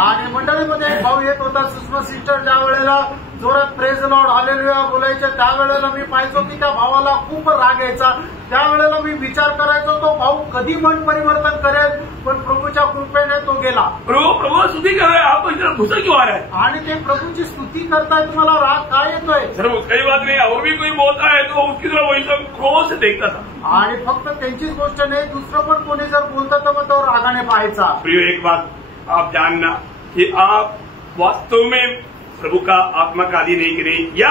आणि मंडळीमध्ये एक भाऊ येत होता, सुषमा सिस्टर ज्या वेळेला जोरात प्रेज लॉर्ड हालेलुया बोलायचे त्यावेळेला मी पाहायचो की त्या भावाला खूप राग यायचा. त्यावेळेला मी विचार करायचो तो भाऊ कधी मन परिवर्तन करेल, पण प्रभूच्या कृपेने तो गेला. प्रभु स्तुति कर रहे हैं, आपको इतना गुस्सा क्यों आ रहा है? आणि ते प्रभूची स्तुती करताय, तुम्हाला राग काय येतोय? सर कई बात नहीं, और भी कोई बोलता है तो उसकी तरफ वही सब क्रोध से देखता था. आणि फक्त त्यांचीच गोष्ट नाही, दुसरं पण कोणी जर बोलतं तर मग तो रागाने पाहायचा. प्रिय एक बात आप जानना कि आप वास्तव में प्रभु का आत्मा का अधीन है कि नहीं, या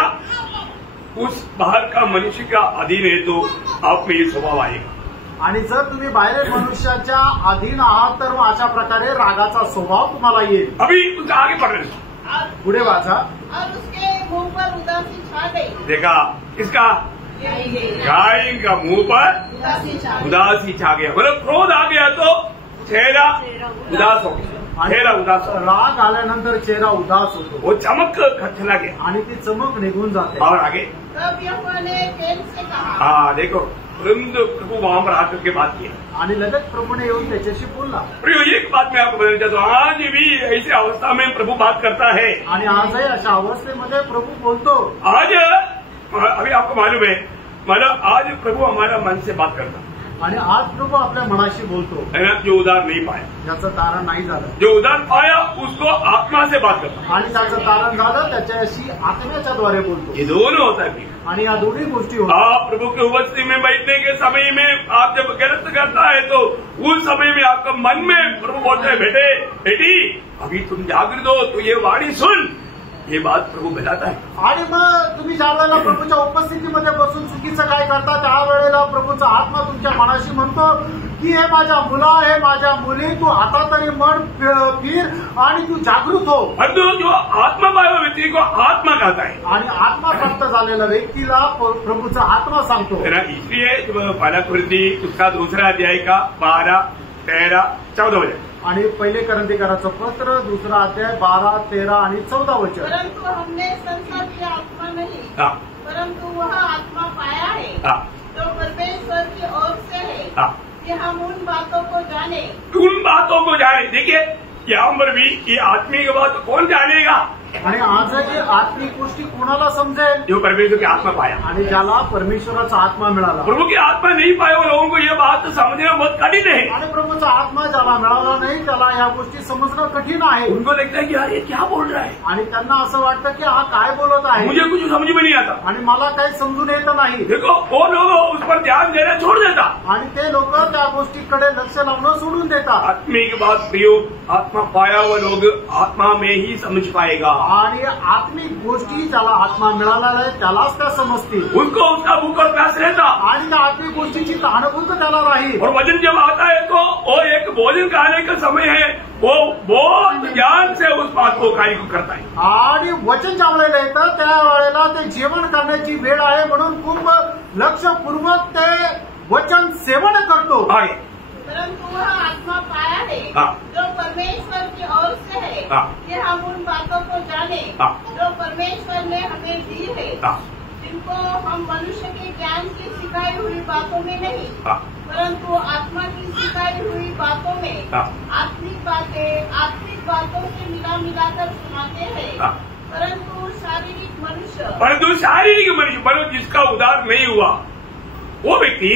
उस बाहर का मनुष्य का अधीन है तो आप में ये स्वभाव आएगा. आणि जर तुम्ही बाहेर मनुष्याच्या अधीन आहात तर मग अशा प्रकारे रागाचा स्वभाव तुम्हाला येईल. अभी उसका आगे पढ़ रहे पुढे वाचा. और उसके मुंह पर उदासी छा गई. देखा किसका? कायीन का मुंह पर उदासी छा गया. मतलब क्रोध आ गया तो चेहरा उदास हो गया. चेहरा उदास हो. राग आल्यानंतर चेहरा उदास होतो वो चमक चला गया. आणि ती चमक निघून जाते. और आगे तब यहोवा ने कैन से कहा. हाँ देखो तुरंत प्रभु वहां पर आकर के बात किया. आणि लगेच प्रभूने येऊन त्याच्याशी बोलला. प्रियो एक बात मैं आपको बताना चाहता हूँ, आज भी ऐसी अवस्था में प्रभु बात करता है. आणि आजही अशा अवस्थेमध्ये प्रभू बोलतो. आज अभी आपको मालूम है, मतलब आज प्रभु हमारा मन से बात करता है. आणि आज प्रभू आपल्या मनाशी बोलतो. है ना, जो उदार नहीं पाया, ज्याचं तारण नाही झालं, जो उदार पाया उसको आत्मा से बात करता. आणि त्याचं तारण झालं त्याच्याशी आत्म्याच्या द्वारे बोलतो. ये दोनों होता है. आणि या दोन्ही गोष्टी होतात. आप प्रभु के उपस्थिति में बैठने के समय में आप जब गलत करता है तो उस समय में आपका मन में प्रभु बोलते हैं, बेटे बेटी अभी तुम जागृत हो तो ये वाणी सुन. ये बात प्रभू बताता है. आणि मग तुम्ही ज्या वेळेला प्रभूच्या उपस्थितीमध्ये बसून चुकीचं काय करता त्यावेळेला प्रभूचा आत्मा तुमच्या मनाशी म्हणतो की हे माझ्या मुला, हे माझ्या मुली, तू आता तरी मन फिर आणि तू जागृत हो. जो आत्मा पाया व्यक्ति को आत्मा कहता है. आणि आत्मा प्राप्त झालेल्या व्यक्तीला प्रभूचा आत्मा सांगतो. इसलिए पहला कुरिन्थी उसका दूसरा अध्याय का 12, 13, 14 वचन. आणि पहिले करंथीकराचं पत्र 2 अध्याय 12, 13 आणि 14 वचन. परंतु हमने संसार की आत्मा नहीं, हाँ. परंतु वह आत्मा पाया है हाँ. जो परमेश्वर की ओर से है, हाँ. कि हम उन बातों को जाने. उन बातों को जाने. देखिए यहाँ पर भी ये आत्मिक बात कौन जानेगा? आणि आजही आत्मिक गोष्टी कोणाला समजेल? जो परमेश्वर की आत्मा पाया. आणि ज्याला परमेश्वराचा आत्मा मिळाला. प्रभु की आत्मा नहीं पाए वो लोगों को ये बात समझना बहुत कठिन है. आणि प्रभूचा आत्मा ज्याला मिळाला नाही त्याला या गोष्टी समजणं कठीण आहे. उनको लगता है कि यार ये क्या बोल रहा है, आणि त्यांना असं वाटतं की हा काय बोलत आहे, मुझे कुछ समझ में नहीं आता. आणि मला काही समजून येत नाही. देखो वो लोग उस पर ध्यान देना छोड़ देता. आणि ते लोक त्या गोष्टीकडे लक्ष लावणं सोडून देतात. आत्मिक बात प्रियो, आत्मा पाया हुआ लोग आत्मा में ही समझ पाएगा. आणि आत्मिक गोष्टी ज्याला आत्मा मिळाला आहे त्यालाच त्या समजतील. उसको उसका भूख और प्यास रहता. आणि त्या आत्मिक गोष्टीची तहानभूक त्याला राहील. और वचन जब आता है तो वो एक भोजन खाने का समय है, वो बहुत ध्यान से उस बात को कार्य को करता है. आणि वचन ज्या वेळेला येतं त्यावेळेला ते जेवण करण्याची वेळ आहे म्हणून खूप लक्षपूर्वक ते वचन सेवन करतो. परंतु वह आत्मा पाया है हाँ. जो परमेश्वर की ओर से है, हाँ. कि हम उन बातों को जाने हाँ. जो परमेश्वर ने हमें दी है, हाँ. जिनको हम मनुष्य के ज्ञान की सिखाई हुई बातों में नहीं, हाँ. परंतु आत्मा की सिखाई हुई बातों में हाँ. आत्मिक बातों से मिलाकर सुनाते हैं. हाँ. परंतु शारीरिक मनुष्य परंतु जिसका उद्धार नहीं हुआ वो व्यक्ति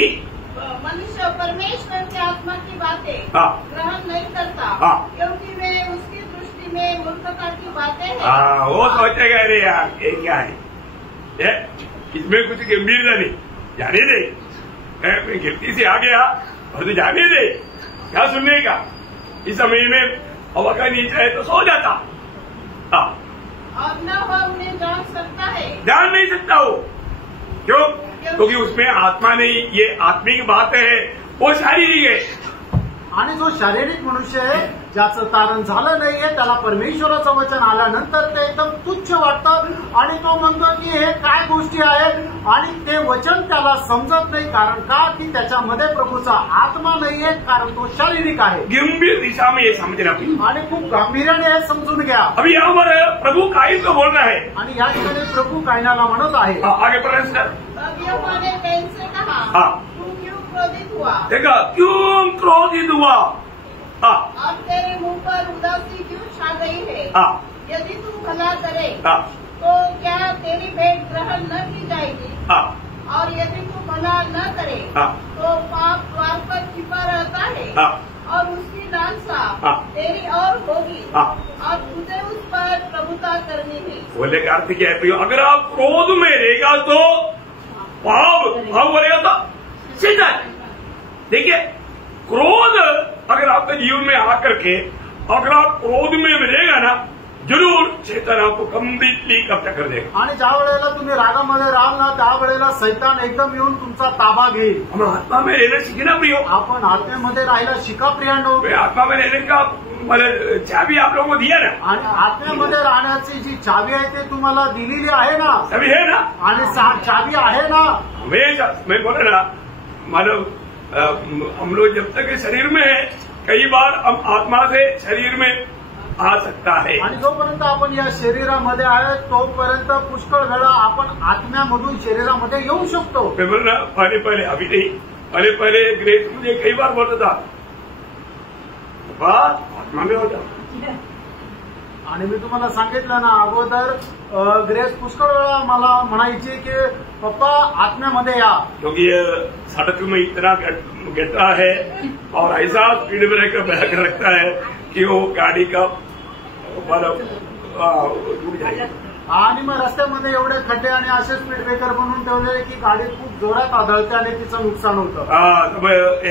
मनुष्य परमेश्वर की आत्मा की बातें हाँ. ग्रहण नहीं करता. हाँ. क्योंकि वे उसकी दृष्टि में मूर्खता की बातें हैं. वो सोचेगा अरे यार ये क्या है, इसमें कुछ गंभीरता नहीं, जाने दे, मैं गिरती से आ गया और तो जाने दे, क्या सुनने का. इस समय में हवा का नीचे है तो सो जाता. हाँ. और न वह उन्हें जान सकता है. जान नहीं सकता वो. क्यों? क्योंकि उसमें आत्मा नहीं. ये आत्मिक बात है, वो शारीरिक है. आणि जो शारीरिक मनुष्य आहे ज्याचं तारण झालं नाहीये त्याला परमेश्वराचं वचन आल्यानंतर ते एकदम तुच्छ वाटतं आणि तो म्हणतो की हे काय गोष्टी आहेत आणि ते वचन त्याला समजत नाही. कारण का की त्याच्यामध्ये प्रभूचा आत्मा नाहीये, कारण तो शारीरिक आहे. गंभीर दिशा में ये समझना. आणि खूप गांभीर्याने हे समजून घ्या. अभी यहाँ पर प्रभु कायीन को बोल रहा है. आणि या ठिकाणी प्रभू कायनाला म्हणत आहे. आगे प्रश्न सर. तब यहोवा ने कैन से कहा, हाँ. तू क्यों क्रोधित हुआ? देखा क्यों क्रोधित हुआ. हाँ. अब तेरे मुंह पर उदासी क्यों छा गई है? हाँ. यदि तू भला करे हाँ. तो क्या तेरी भेंट ग्रहण न की जाएगी? हाँ. और यदि तू भला न करे हाँ. तो पाप द्वार पर छिपा रहता है. हाँ. और उसकी लालसा हाँ. तेरी और होगी. हाँ. और तुझे उस पर प्रभुता करनी है. बोले का अर्थ क्या है? अगर आप क्रोध में रहेगा तो भाव बोलेगा तो सीधा. देखिए क्रोध अगर आपके जीवन में आकर के अगर आप क्रोध में रहेगा ना जरूर शैतान आपको कम्प्लीटली कब्जा कर देगा। आणि ज्या वेळेला तुम्ही रागामध्ये राहाल ना त्यावेळेला सैतान एकदम येऊन तुमचा ताबा घेईल। हम आत्मा में रहना सीखना प्रियो। आपण आत्म्यामध्ये राहायला शिका प्रियांनो। आत्मा में रहने का मतलब चाबी आप लोगों को दिया ना, आणि आत्म्यामध्ये राहण्याची जी चावी आहे ते तुम्हाला दिलेली आहे ना, चाबी है ना, आणि चावी आहे ना। हमेशा मैं बोला ना, मानव हम लोग जब तक शरीर में है कई बार हम आत्मा से शरीर में आ सकता है। आणि जोपर्यंत आपण या शरीरामध्ये आहे तोपर्यंत पुष्कळ वेळा आपण आत्म्यामधून शरीरामध्ये येऊ शकतो। मैं बोल ना, पहले अभी नहीं, पहले ग्रेस मुझे कई बार बोलता था आत्मा में हो जाओ। आणि मी तुम्हाला सांगितलं ना अगोदर ग्रेस पुष्कळ वेळा मला म्हणायची की पप्पा आत्म्यामध्ये या, क्योंकि सड़क में इतना गड्ढा है और ऐसा स्पीड ब्रेकर बना कर रखता है कि वो गाड़ी का टूट जाएगा। आणि मग रस्त्यामध्ये एवढे खड्डे आणि असे स्पीड ब्रेकर बनवून ठेवले की गाडी खूप जोरात आदळते आणि तिचं नुकसान होतं।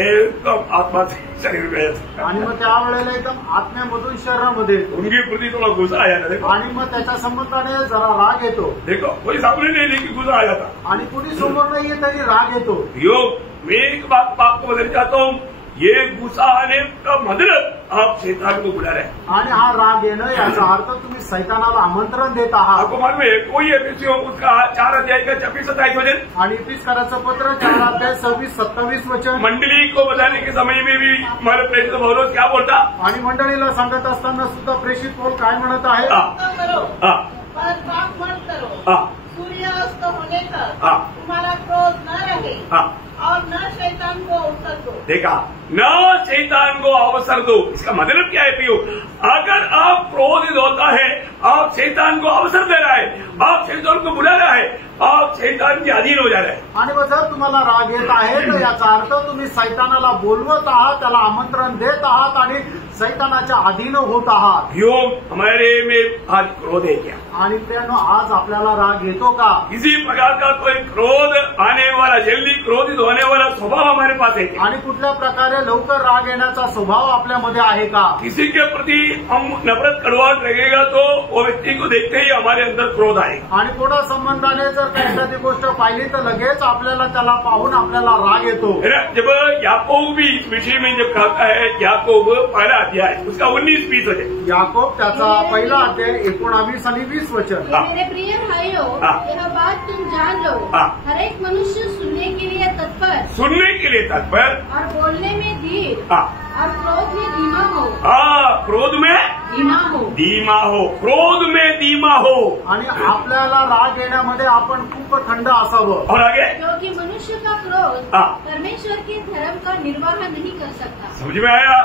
एकदम आत्मा से शरीर में, आणि मग त्यावेळेला एकदम आत्म्यामधून शरीरामध्ये उनके प्रति थोड़ा गुस्सा आ जाता। देखो, आणि मग त्याच्या संबंधाने जरा राग येतो। देखो कोई सामने नहीं लेकिन गुस्सा आ जाता, आणि कुणी समोर नाहीये तरी राग येतो। मैं एक बात आपको बताना चाहता हूँ, ये गुस्सा आने का मतलब आप शैतान को बुला रहे हैं। आणि हा राग येणं याचा अर्थ तुम्ही सैतानाला आमंत्रण देत आहात। आपको मालूम है कोई एफिसियों उसका 4 अध्याय का 26-27 वचन, आणि इफिसकाराचं पत्र 4:26-27 वचन, मंडली को बताने के समय में भी हमारे प्रेरित पौलुस क्या बोलता, आणि मंडळीला सांगत असताना सुद्धा प्रेषित पौल काय म्हणत आहे, करो हाँ, पर पाप मत करो, हाँ, सूर्यास्त होने तक हाँ, तुम्हारा क्रोध न रहे हाँ। और न शैतान को अवसर दो। देखा, न शैतान को अवसर दो। इसका मतलब क्या है प्रियो, अगर आप क्रोधित होता है, आप शैतान को अवसर दे रहा है, आप शैतान को बुला रहा है, आप शैतान के अधीन हो जा रहे हैं। आणि मग जर तुम्हाला राग येत आहे तर याचा अर्थ तुम्ही सैतानाला बोलवत आहात, त्याला आमंत्रण देत आहात आणि सैतानाच्या अधीन होत आहात। योग हमारे में आज क्रोध है क्या? आणि त्यानं आज आपल्याला राग येतो का? किसी प्रकार का कोई क्रोध आने वाला, जल्दी क्रोधित होने वाला स्वभाव हमारे पास है क्या? आणि कुठल्या प्रकारे लवकर राग येण्याचा स्वभाव आपल्यामध्ये आहे का? किसी के प्रति हम नफरत कड़वाहट लगेगा तो वो व्यक्ति को देखते ही हमारे अंदर क्रोध आएगा। आणि कोणा संबंधाने जर काही एखादी गोष्ट पाहिली तर लगेच आपल्याला त्याला पाहून आपल्याला राग येतो। जब याकूब भी इस विषय में जब कहता है, याकूब पहला अध्याय उसका 19-20 वचन, याकूब त्याचा पहिला अध्याय 19 आणि 20 वचन, मेरे प्रिय भाइयों, यह बात तुम जान लो, हर एक मनुष्य सुनने के लिए तत्पर और बोलने में धीर और क्रोध में धीमा हो। क्रोध में धीमा हो, क्रोध में धीमा हो। आणि आपल्याला राग येण्यामध्ये आपण खूप थंड असावं। और आगे, क्योंकि मनुष्य का क्रोध परमेश्वर के धर्म का निर्वाह नहीं कर सकता। समझ में आया?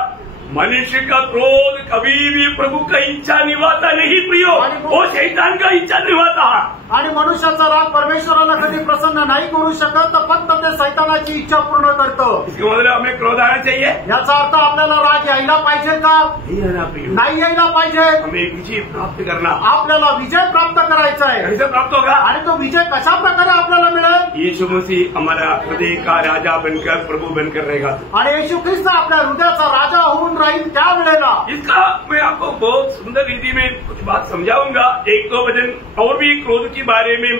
मनुष्य का क्रोध कभी भी प्रभु का इच्छा निभाता नहीं प्रियो, वो शैतान का इच्छा निभाता है। आणि मनुष्याचा राग परमेश्वराला कधी प्रसन्न नाही करू शकत, फक्त ते सैतानाची इच्छा पूर्ण करतं। इसका मतलब हमें क्रोध आना चाहिए, याचा अर्थ आपल्याला राग यायला पाहिजे का? नाही यायला पाहिजे। हमें विजय प्राप्त करना, आपल्याला विजय प्राप्त करायचा आहे। कैसे प्राप्त होगा? आणि तो विजय कशा प्रकारे आपल्याला मिळेल? यीशु मसीह हमारा हृदय का राजा बनकर, प्रभु बनकर रहेगा। आणि येशू ख्रिस्त आपल्या हृदयाचा राजा होऊन राहील त्यावेळेला। इसका मैं आपको बहुत सुंदर रीति में कुछ बात समझाऊंगा। 1-2 वचन और भी क्रोध के बारे में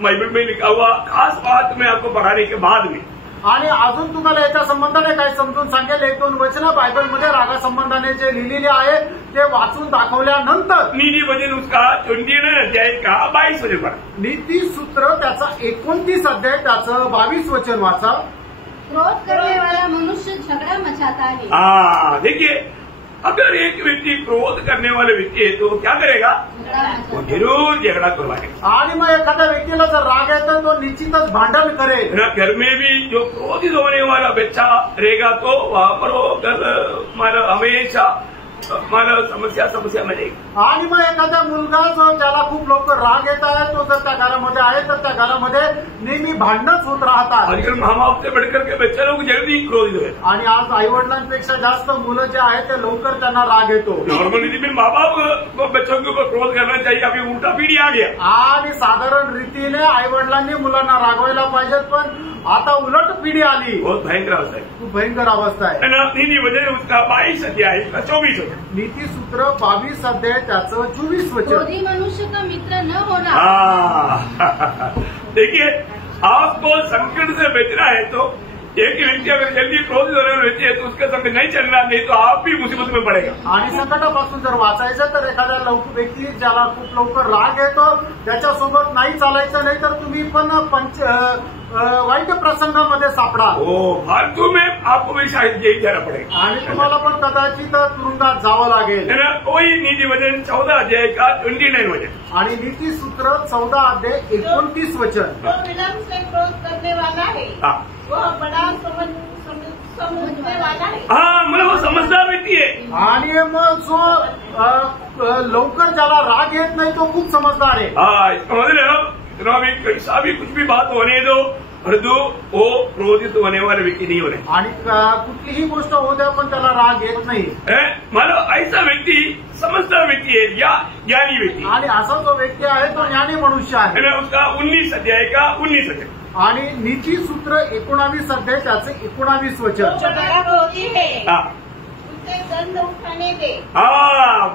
बाइबल में लिखा हुआ खास बात मैं आपको पढ़ाने के बाद में, आणि अजून तुम्हाला याच्या संबंधाने काय समजून सांगेल। 1-2 वचनं बायबलमध्ये रागा संबंधाने जे लिहिलेले आहे ते वाचून दाखवल्यानंतर नीति वचन उसका 29 अध्याय का 22 वचन पढ़ा। नीती सूत्र त्याचा 29 अध्याय त्याचं 22 वचन वाचा। क्रोध करने वाला मनुष्य झगड़ा मचाता है। देखिए, अगर एक व्यक्ति क्रोध करने वाले व्यक्ति है तो क्या करेगा? वो जरूर झगड़ा करवाएगा। आणि मग एखाद्या व्यक्तीला जर राग आहे तर तो निश्चितच भांडण करेल। घर में भी जो क्रोधित होने वाला बच्चा रहेगा तो वहाँ पर वो घर हमेशा समस्या में रहेगी। आणि मग एखादा मुलगा जो ज्याला खूप लवकर राग येत आहे तो जर त्या घरामध्ये आहे तर त्या घरामध्ये नेहमी भांडणच होत राहतात। आजकल माँ बाप से बढ़कर के बच्चे लोग जल्दी क्रोधित हुए, आणि आज आई वडिलांपेक्षा जास्त मुलं जे आहेत ते लवकर त्यांना राग येतो। नॉर्मल रीति में माँ बाप को बच्चों के ऊपर क्रोध करना चाहिए, अभी उल्टा पीढ़ी आ गया। आणि साधारण रीतीने आई वडिलांनी मुलांना रागवायला पाहिजेत, पण आता उलट पीढ़ी आली। बहुत भयंकर अवस्था है, खूप भयंकर अवस्था आहे। नीति वचन उसका 22 अध्याय का 24 वचन, नीति सूत्र 22 अध्याय त्याचं 24 वचन। क्रोधी मनुष्य का मित्र न होना। देखिए, आपको संकट से बचना है तो एक व्यक्ति अगर जल्दी क्रोधित होने व्यक्ती है तो उसके संग नहीं चलना, नहीं तो आप भी मुसीबत में पड़ेगा। आणि संकटापासून जर वाचायचं तर एखाद्या व्यक्ती ज्याला खूप लवकर राग येतो त्याच्यासोबत नाही चालायचं, नाही तर तुम्ही पण वाईट प्रसंगामध्ये सापडा। हो, फालतू में आपको भी शायद यही जाना पड़ेगा आणि तुम्हाला पण कदाचित तुरुंगात जावं लागेल। है ना। वही नीति वचन 14 अध्याय का 29 वचन, आणि नीति सूत्र 14 अध्याय 29 वचन। जो विलंब से क्रोध करने वाला है वह बड़ा समझने वाला है। मतलब वो समझदार व्यक्ती है। आणि मग जो लवकर ज्याला राग येत नाही तो खूप समजदार आहे। इसका मतलब इतना भी कैसा भी कुछ भी बात होने दो, परंतु वो क्रोधित होने वाले व्यक्ति नहीं होने। आणि कुठलीही गोष्ट होऊ द्या पण त्याला राग येत नाही। मतलब ऐसा व्यक्ति समझदार व्यक्ति है या ज्ञानी व्यक्ति, आणि असा जो व्यक्ती आहे तो ज्ञानी मनुष्य आहे। उसका 19 अध्याय का 19 वचन, आणि नीति सूत्र 19 अध्याय त्याचे 19 वचन। जो बड़ा क्रोधी है उसे दंड उठाने दे।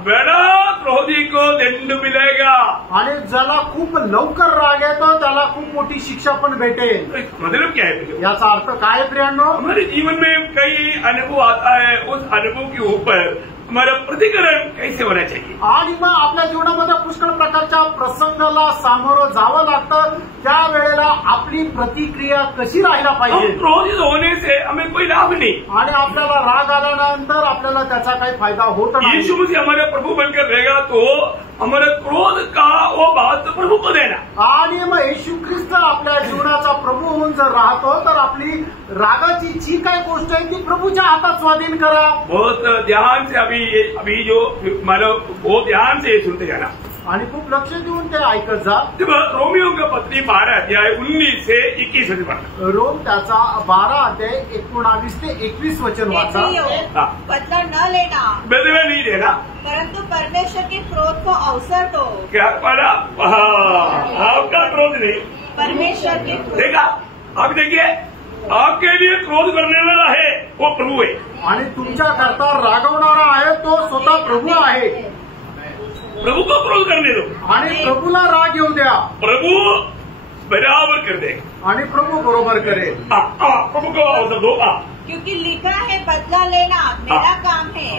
बड़ा क्रोधी को दंड मिलेगा। आणि ज्याला खूप लवकर राग येतो त्याला खूप मोठी शिक्षा पण भेटेल। मतलब क्या है? याचा अर्थ काय प्रियांनो? हमारे जीवन में कई अनुभव आता है, उस अनुभव के ऊपर हमारा प्रतिकरण कैसे होना चाहिए। आणि मग आपल्या जीवनामध्ये पुष्कळ प्रकारच्या प्रसंगाला सामोरं जावं लागतं, त्यावेळेला आपली प्रतिक्रिया कशी राहायला पाहिजे। क्रोधित होने से हमें कोई लाभ नहीं, आणि आपल्याला राग आल्यानंतर आपल्याला त्याचा काही फायदा होत नाही। यीशु मसीह हमारे प्रभु बनकर रहेगा तो हमारे क्रोध का वो बात प्रभु को देना। आणि मग येशू ख्रिस्त आपल्या जीवनाचा प्रभू होऊन जर राहतो तर आपली रागाची जी काय गोष्ट आहे ती प्रभूच्या हातात स्वाधीन करा। बहुत ध्यान से अभी जो मतलब बहुत ध्यान से सुनते जाना आणि खूप लक्ष देऊन ते ऐकत जा। रोमियो का पत्री 12 अध्याय 19 से 21 वचन, रोम त्याचा 12 अध्याय 19 ते 21 वचन वाचा। बदला न लेना, बदला नहीं देना, परंतु परमेश्वर के क्रोध को अवसर दो। क्या पड़ा? आपका क्रोध नहीं, परमेश्वर के क्रोध। देखा, आप देखिए, आपके लिए क्रोध करने वाला है वो प्रभु है, आणि तुमच्या करता रागवणारा आहे तो स्वतः प्रभु आहे। प्रभु को क्रोध करने दो आणि प्रभूला राग येऊ द्या, प्रभु बराबर कर देगा आणि प्रभू बरोबर करेल। प्रभु को अवसर दो। क्योंकि लिखा है बदला लेना मेरा काम है।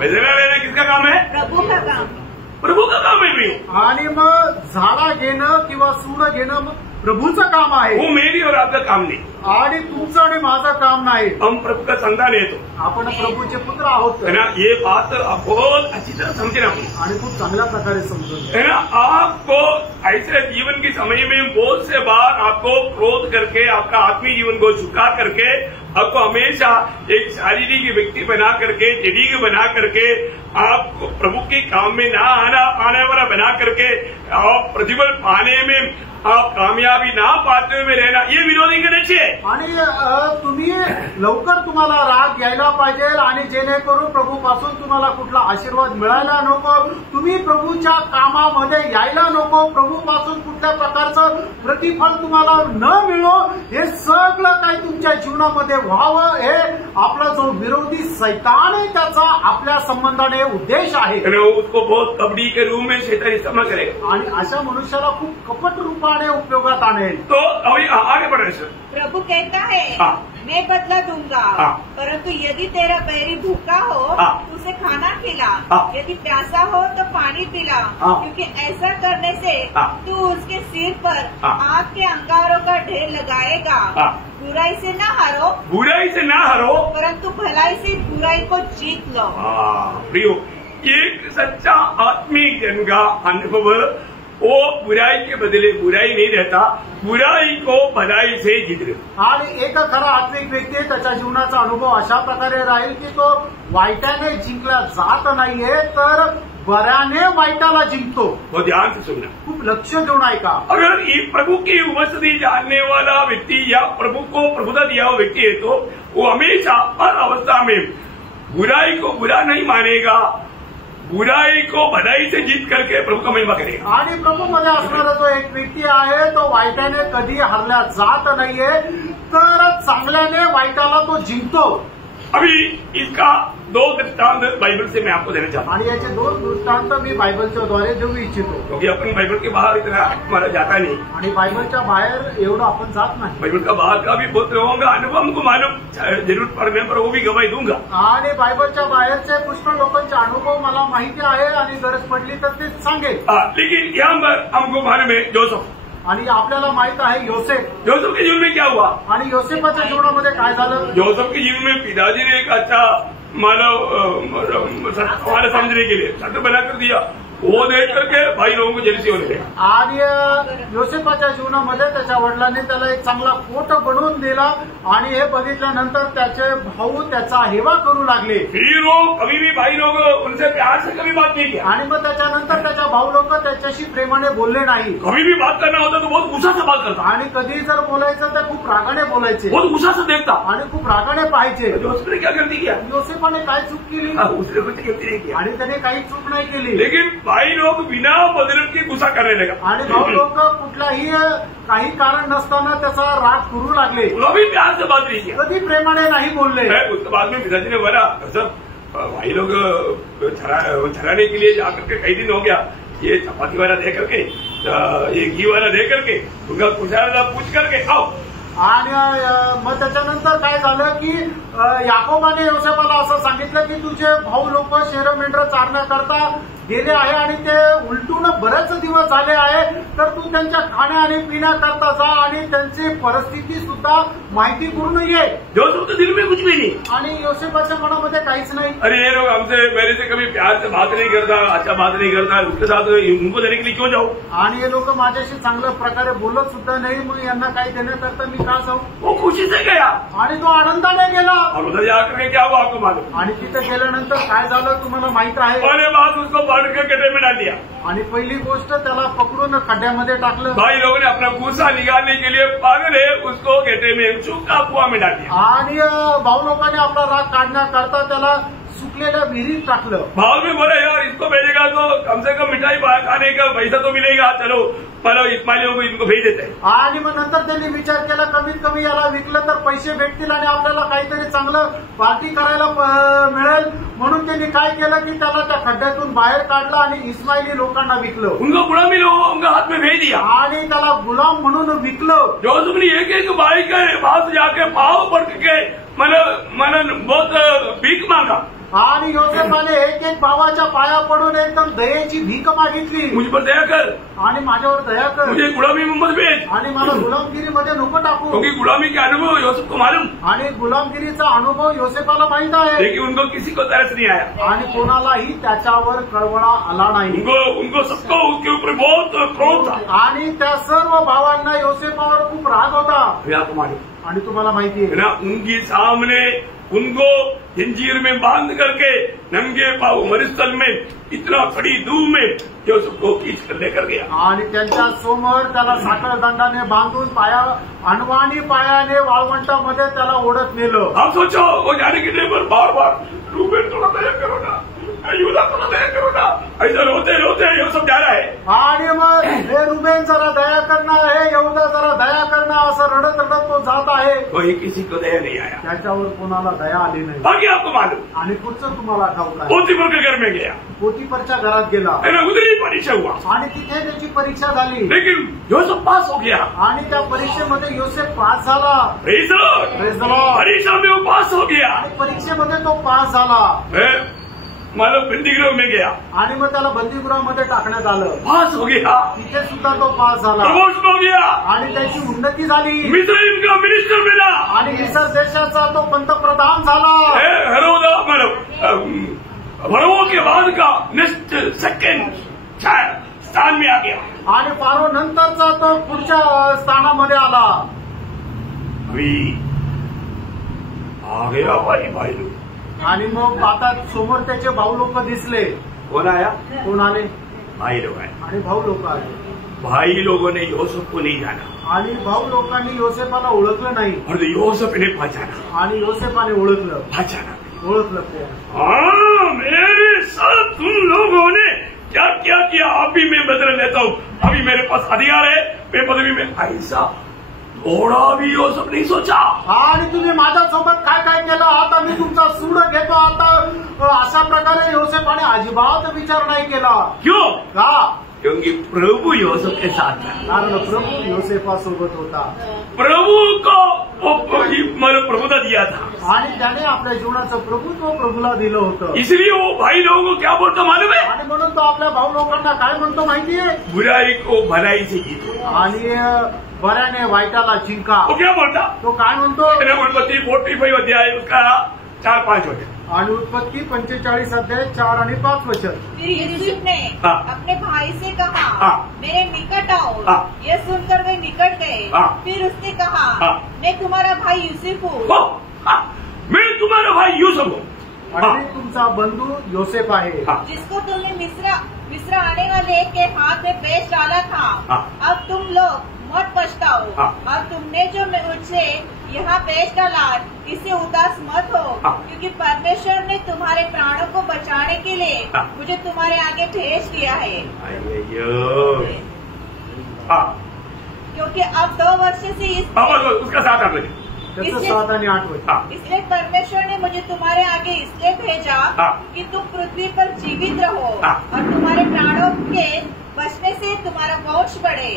बदला लेना किसका काम है? प्रभु का काम। प्रभु का काम है भी। आणि मग झाडा घेणं किंवा सूड घेणं प्रभूचं काम आहे, वो मेरी और आपका काम नहीं। आणि तुमचं आणि माझं काम नाही। हम प्रभु का संतान है, तो आपण प्रभूचे पुत्र आहोत है ना। ये बात आप बहुत अच्छी तरह समझना आणि खूप चांगल्या प्रकारे समजून घ्या। है ना। आपको ऐसे जीवन के समय में बहुत से बार आपको क्रोध करके आपका आत्मीय जीवन को झुका करके आपको हमेशा एक शारीरिक व्यक्ति बना करके जड़ीग बना करके आपको प्रभु के काम में ना आने वाला बना करके आप प्रतिफल पाने में आप कामयाबी ना पाते हुए रहना, ये विरोधी करायचे। आणि तुम्ही लवकर तुम्हाला राग यायला पाहिजे आणि जेणेकरून प्रभूपासून तुम्हाला कुठला आशीर्वाद मिळायला नको, तुम्ही प्रभूच्या कामामध्ये यायला नको, प्रभूपासून कुठल्या प्रकारचं प्रतिफल तुम्हाला न मिळो, हे सगळं काही तुमच्या जीवनामध्ये व्हावं हे आपला जो विरोधी सैतान आहे त्याचा आपल्या संबंधाने उद्देश आहे। उसको बहुत कबड्डी के रूप में शैतान इस्तेमाल करेगा आणि अशा मनुष्याला खूप कपट रूपाने उपयोगात आणेल। तो अभी आगे बढ़े सर। प्रभु कहता है मैं बदला दूंगा, परंतु यदि तेरा बैरी भूखा हो तो उसे खाना खिला, यदि प्यासा हो तो पानी पिला, क्योंकि ऐसा करने से तू उसके सिर पर आग के अंगारों का ढेर लगाएगा। बुराई से न हारो, बुराई से ना हारो, परंतु भलाई से बुराई को जीत लो। प्रियो, एक सच्चा आत्मिक जन का अनुभव वो बुराई के बदले बुराई नहीं रहता, बुराई को भलाई से जीत ले। आणि एक खरा आत्मिक व्यक्ती त्याच्या जीवनाचा अनुभव अशा प्रकारे राहील की तो वाईटाने जिंकला जात नाहीये तर बऱ्याने वाईटाला जिंकतो। वो ध्यान से सुनना, खूप लक्ष देऊन ऐका। अगर ये प्रभु की उपस्थिति जानने वाला व्यक्ति या प्रभु को प्रभुता दिया हुआ व्यक्ति है तो वो हमेशा हर अवस्था में बुराई को बुरा नहीं मानेगा, बुराई को भलाई से जीत करके प्रभु का महिमा करेगा। आणि प्रभूमध्ये असणारा जो एक व्यक्ती आहे तो वाईटाने कधी हरल्या जात नाहीये, तर चांगल्याने वाईटाला तो जिंकतो। अभी इसका 2 दृष्टांत बाइबल से मैं आपको देना चाहता हूँ, आणि याचे 2 दृष्टांत मी बायबलच्या द्वारे देऊ इच्छितो, क्योंकि अपन बाइबल के बाहर इतना हमारा जाता नहीं, आणि बायबलच्या बाहेर एवढं आपण जात नाही। बाइबल का बाहर का भी बहुत लोगों का अनुभव हमको मालूम, जरूरत पड़ने पर वो भी गवाही दूंगा। आणि बायबलच्या बाहेरचे पुष्कळ लोकांचे अनुभव मला माहिती आहे, आणि गरज पडली तर ते सांगेल। लेकिन यहाँ पर हमको मालूम है जोसेफ, आणि आपल्याला माहित आहे योसेफ जोसेफ के जीवन में क्या हुआ, आणि योसेफाच्या जीवनामध्ये काय झालं। जोसेफ के जीवन में पिताजी ने एक अच्छा मानव सवाल समझने के लिए शर्त बना कर दिया, वो देख करके भाई लोगों को जेलसी होने लगा। आणि योसेफाच्या जीवनामध्ये त्याच्या वडिलांनी त्याला एक चांगला कोट बनवून दिला, आणि हे बघितल्यानंतर त्याचे भाऊ त्याचा हेवा करू लागले। फिर वो कभी भी भाई लोग उनसे प्यार से कभी बात नहीं किया, आणि मग त्याच्यानंतर त्याच्या भाऊ लोक त्याच्याशी प्रेमाने बोलले नाही। कभी भी बात करना होता तो बहुत गुस्सा से बात करता, आणि कधी जर बोलायचं तर खूप रागाने बोलायचे, बहुत गुस्सा से देखता, आणि खूप रागाने पाहायचे। उसने क्या गलती किया, योसेफाने काय चूक केली, उसने कुछ गलती नहीं किया, आणि त्याने काही चूक नाही केली, लेकिन भाई लोग बिना मतलब के गुस्सा करने लगा, आणि भाऊ लोक कुठलाही काही कारण नसताना त्याचा राग करू लागले, कभी प्यार से बात नहीं किया, कधी प्रेमाने नाही बोलले। उसके बाद में पिताजी ने बोला सर भाई लोग छराने के लिए जाकर के कई दिन हो गया, ये चपाती वाला दे करके ये घी वाला दे करके उनका कुशाला पूछ करके आओ। आणि मग त्याच्यानंतर काय झालं की याकोबाने योसेफाला असं सांगितलं की तुझे भाऊ लोक शेर मेंढर चारण्याकरता गेले आहे, आणि ते उलटून बरेच दिवस झाले आहे, तर तू त्यांच्या खाण्या आणि पिण्याकरता जा, आणि त्यांची परिस्थिती सुद्धा माहिती करून ये। जोसेफ के दिल में कुछ भी नहीं, आणि योसेफाच्या मनामध्ये काहीच नाही। अरे ये लोग हमसे मेरे से कभी प्यार से बात नहीं करता, अच्छा बात नहीं करता, उसके साथ उनको देने के लिए क्यों जाऊं, आणि हे लोक माझ्याशी चांगल्या प्रकारे बोलत सुद्धा नाही, मग यांना काही देण्याकरता मी का जाऊ। वो खुशी से गया, आणि तो आनंदाने गेला, और उधर जाकर के क्या हुआ आपको मालूम, आणि तिथे गेल्यानंतर काय झालं तुम्हाला माहित आहे। पहले बात उसको पकड़ के गड्ढे में डाल दिया, आणि पहिली गोष्ट त्याला पकडून खड्ड्यामध्ये टाकलं। भाई लोगों ने अपना गुस्सा निकालने के लिए पागल है उसको गड्ढे में सूखा कुआं में डाल दिया, आणि भाऊ लोकांनी आपला राग काढण्याकरता त्याला सुकलेल्या विहिरीत टाकलं। भाव में बोला यार इसको भेजेगा तो कम से कम मिठाई खाने का पैसा तो मिलेगा, चलो मतलब इस्माइलियों को इनको भेज देते हैं। आणि मग नंतर त्यांनी विचार केला कमीत कमी याला विकलं तर पैसे भेटतील, आणि आपल्याला काहीतरी चांगलं पार्टी करायला मिळेल, म्हणून त्यांनी काय केलं की त्याला त्या खड्ड्यातून बाहेर काढलं आणि इस्माइली लोकांना विकलं, उनको गुलामी लोगों उनका हाथ में भेज दिया, आणि त्याला गुलाम म्हणून विकलं। जो तुमने एक भाई के पास जाके पाव पड़ के मन बहुत भीख मांगा, आणि योसेफाने एक भावाच्या पाया पडून एकदम दयेची भीक मागितली, मुझ पर दया कर, आणि माझ्यावर दया कर, मुझे गुलामी में मत भेज, आणि मला गुलामगिरीमध्ये नको टाकू, क्योंकि गुलामी के अनुभव योसेफ को मालूम, आणि गुलामगिरीचा अनुभव योसेफाला माहित आहे, लेकिन उनको किसी को तरस नहीं आया, आणि कोणालाही त्याच्यावर कळवळा आला नाही, उनको सबको उसके ऊपर बहुत क्रोध था, आणि त्या सर्व भावांना योसेफावर खूप राग होता। आपको मालूम, आणि तुम्हाला माहिती आहे ना उनके सामने उनको जंजीर में बांध करके नंगे पाव मरुस्थल में इतना खड़ी धूप में जो सबको खींच कर लेकर गया, आणि त्यांच्या समोर त्याला साखर दंडाने बांधून अनवाणी पायाने वाळवंटामध्ये त्याला ओढत नेलं। आप सोचो वो जाने के लिए बार बार रूबेन थोड़ा दया करो ना, युदा थोड़ा दया करो ना, ऐसा रोते रोते ये सब जा रहा है, आणि मग हे रुबेन जरा दया करणार आहे, यहूदा जरा दया करणार, असं रडत रडत तो जात आहे, कोई किसी को दया नहीं आया, त्याच्यावर कोणाला दया आली नाही। बाकी आपको मालूम, आणि पुढचं तुम्हाला ठाऊक आहे, पोतीफर के घर में गया, पोतीफरच्या घरात गेला, उधर ही परीक्षा हुआ, आणि तिथे त्याची परीक्षा झाली, लेकिन योसेफ पास हो गया, आणि त्या परीक्षेमध्ये योसेफ पास झाला। Praise the Lord. Praise the Lord. परीक्षा में वो पास हो गया, आणि परीक्षेमध्ये तो पास झाला, मतलब बंदीगृह में गया, आणि मग त्याला बंदीगृहामध्ये टाकण्यात आलं, पास हो गया, तिथे सुद्धा तो पास झाला, प्रमोशन हो गया, आणि त्याची उन्नती झाली, मिस्र का मिनिस्टर मिला, आणि मिसर देशाचा तो पंतप्रधान झाला। हेरोदा मतलब फरो के बाद का नेक्स्ट सेकंड स्थान में आ गया, आणि फारो नंतरचा तो पुढच्या स्थानामध्ये आला। अभी आ गया भाई लोग, आणि मग आता समोर त्याचे भाऊ लोक दिसले। कौन आया, कोण आले, भाई लोग आए, आणि भाऊ लोक आले, भाई लोगों ने योसेफ को नहीं जाना, आणि भाऊ लोकांनी योसेफाला ओळखलं नाही, और योसेफ ने पहचाना, आणि योसेफाने ओळखलं, पहचाना, ओळखलं ते, हाँ मेरे साथ तुम लोगों ने क्या क्या किया, अभी मैं बदला लेता हूँ, अभी मेरे पास अधिकार है, मैं पदवी में ऐसा थोडा भी योसेफ नाही सोचा. आणि तुम्ही माझ्यासोबत काय काय केलं, आता मी तुमचा सूड घेतो, आता अशा प्रकारे योसेफाने अजिबात विचार नाही केला. क्यों? का? क्योंकि प्रभु योसेफ के साथ था. कारण प्रभू योसेफासोबत होता. प्रभु को मला प्रभुता दिया था आणि त्याने आपल्या जीवनाचं प्रभुत्व प्रभूला दिलं होतं. इसलिए वो भाई लोगों को क्या बोलता मालूम है? आणि म्हणून तो आपल्या भाऊ लोकांना काय म्हणतो माहितीये? बुराई को भलाई से जीतो. आणि बऱ्याने वाईटाला जिंका. वो क्या बोलता? तो काय म्हणतो? उत्पत्ति 45 अध्याय उसका 4-5 वचन. आणि उत्पत्ति 45 अध्याय 4 आणि 5 वचन. फिर यूसुफ ने अपने भाई से कहा, मेरे निकट आओ. यह सुनकर वे निकट गए. फिर उसने कहा, मैं तुम्हारा भाई यूसुफ हूँ. मैं तुम्हारा भाई यूसुफ हूँ. आणि मी तुमचा बंधू योसेफ आहे, जिसको तुमने मिस्र आने वाले के हाथ में बेच डाला था. अब तुम लोग मत पछताओ, और तुमने जो मुझसे यहाँ बेच डाला इससे उदास मत हो, क्योंकि परमेश्वर ने तुम्हारे प्राणों को बचाने के लिए मुझे तुम्हारे आगे भेज दिया है. क्योंकि अब 2 वर्ष से उसका साथ आप लगे. त्याचं 7 आणि 8 वचन. इसलिए परमेश्वर ने मुझे तुम्हारे आगे इसलिए भेजा कि तुम पृथ्वी पर जीवित रहो और तुम्हारे प्राणों के बचने से तुम्हारा वंश बढ़े.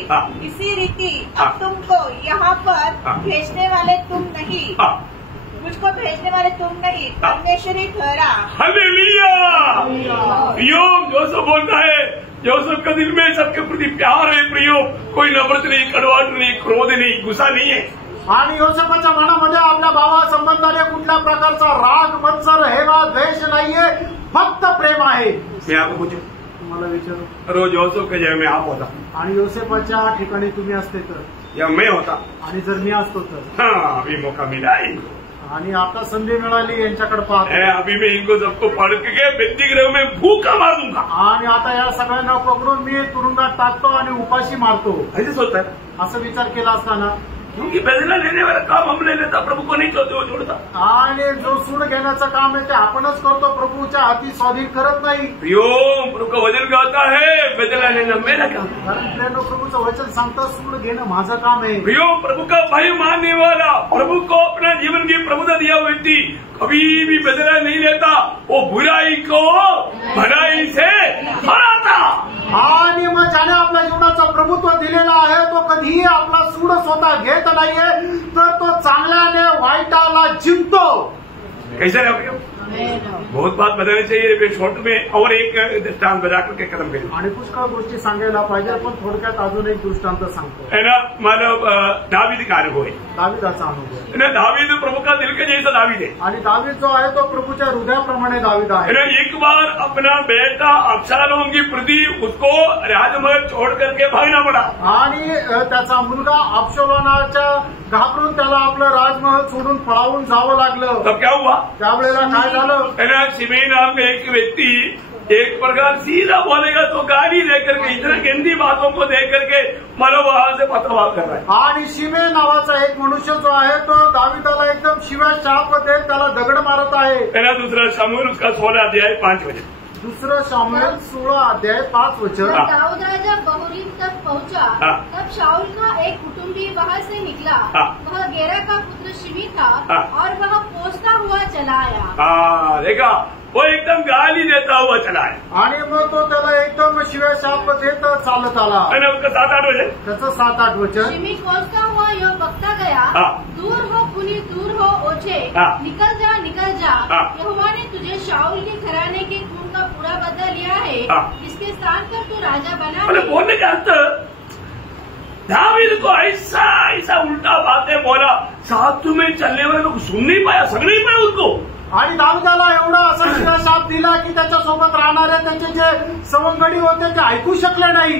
इसी रीति अब तुमको यहाँ पर भेजने वाले तुम नहीं, मुझको भेजने वाले तुम नहीं, परमेश्वर ही ठहरा. हालेलुया. जोसेफ बोलता है, जोसेफ का दिल में सबके प्रति प्यार है. प्रियो, कोई नफरत नहीं, कड़वाहट नहीं, क्रोध नहीं, गुस्सा नहीं है. आणि योसेफाच्या मनामध्ये आपल्या भावा संबंधाने कुठल्या प्रकारचा राग, मत्सर, हेवा, द्वेष नाहीये, फक्त प्रेम आहे. मी आपको पूछू, तुम्हाला विचारू, रोज जोसेफ के जगह में आप होता आणि योसेफाच्या ठिकाणी तुम्ही असते तर, या मैं होता, आणि जर मी असतो तर. हाँ, अभी मौका मिला इनको. आणि आता संधी मिळाली यांच्याकडे पाहतो. अभी मैं इनको सबको पढ़ के बंदीगृह में भूखा मार दूंगा. आणि आता या सगळ्यांना पकडून मी तुरुंगात टाकतो आणि उपाशी मारतो. ऐसे सोचता है. असं विचार केला असताना, क्योंकि बदला लेने वाला काम हम ले लेता, प्रभु को नहीं जोड़ता. आणि जो सूड घेण्याचं काम आहे ते आपणच करतो, प्रभूच्या हाती स्वाधीन करत नाही. प्रियो, प्रभु का वचन कहता है, बदला लेना मेरा काम. कारण प्रेम प्रभूचं वचन सांगतं, सूड घेणं माझं काम आहे. प्रियो, प्रभु का भय मानने वाला, प्रभु को अपना जीवन की प्रभुता दिया व्यक्ति कभी भी बदला नहीं लेता. वो बुराई को भलाई से हराता. आणि मग ज्याने आपल्या जीवनाचं प्रभुत्व दिलेलं आहे तो कधीही आपला सूड स्वतः घेत नाहीये, तर तो चांगल्याने वाईटाला जिंकतो. कैसे रहोगे? बहुत बात बतानी चाहिए. शॉर्ट में और एक दृष्टांत बजा करके खत्म करें. आणि पुष्कळ गोष्टी सांगायला पाहिजे, पण थोडक्यात अजून एक दृष्टांत सांगतो. है ना, मतलब दावीद का अनुभव है. दावीदाचा अनुभव है ना. दावीद प्रभु का दिल के जैसा दावीद है. आणि दावीद जो आहे तो प्रभूच्या हृदयाप्रमाणे दावीद आहे. है ना. एक बार अपना बेटा अबशालोम की प्रति उसको राजमहल छोड़ करके भागना पड़ा. आणि त्याचा मुलगा अबशालोमाच्या घाबरून त्याला आपलं राजमहल सोडून पळावून जावं लागलं. तब क्या हुआ? त्यावेळेला काय झालं? है ना, शिमेई नाम का एक व्यक्ति एक प्रकार सीधा बोलेगा तो गाली देकर के, इतना गंदी बातों को देख करके मला वहां से पत्रवाद कर रहा है. आणि शिमे नावाचा एक मनुष्य जो आहे तो दाविदाला एकदम शिव्या शाप देत त्याला दगड मारत आहे. है ना. दूसरा शमूएल उसका 16 अध्याय 5 वचन. दूसरा शमूएल 16 अध्याय 5 वचन. दाऊद राजा बहूरीम तक पहुंचा, तब शाऊल का एक कुटुंबी वहां से निकला. वह गेरा का पुत्र शिमी था और वह कोसता हुआ चला आया. देखा, वो एकदम गाली देता हुआ चला है. आणि मग तो त्याला एकदम शिव्या शाप देत चालत आला. है ना. उसका 7-8 वचन. त्याचं 7-8 वचन. शिमी कोसता हुआ यह बकता गया, दूर हो पुनी, दूर हो ओछे, निकल जा, निकल जा. यहोवा ने तुझे शाऊल के घराने के खून का पूरा बदला लिया है, जिसके स्थान पर तू राजा बना है. बोलने का अर्थ, दावीद को ऐसा उल्टा बातें बोला, साथ में चलने वाले लोग सुन नहीं पाया, समझ नहीं पाया उसको. आणि दाऊदाला एवढा असा शिव्या शाप दिला की त्याच्यासोबत राहणारे त्याचे जे सवंगडी होते ते ऐकू शकले नाही.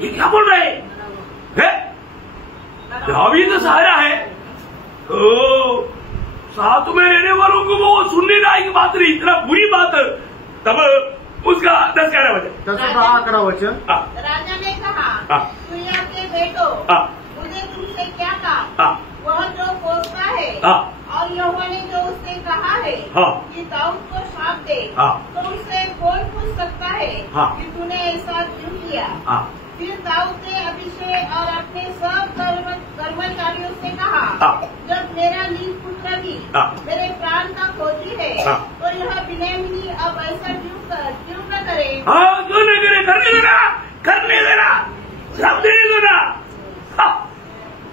ये क्या बोल रहे हैं? दावीद सहारा है, तो साथ में रहने वालों को वो सुन नहीं रहा, बात रही इतना बुरी बात. तब उसका 10-11 वचन. त्याचं 10-11 वचन. राजा ने कहा, दुनिया के बेटो, मुझे तुमसे क्या काम? वह जो कोसता है और यहोवा ने जो उससे कहा है कि दाऊद को श्राप दे तो उससे कौन पूछ सकता है कि तूने ऐसा क्यों किया? फिर दाऊद ने अभिषेक और अपने सब कर्मचारियों से कहा, जब मेरा नील पुत्र भी मेरे प्राण का खोजी है तो यह बिन्यामीनी अब ऐसा क्यों न करे? क्यों न करे? करने देना श्राप देने दो ना।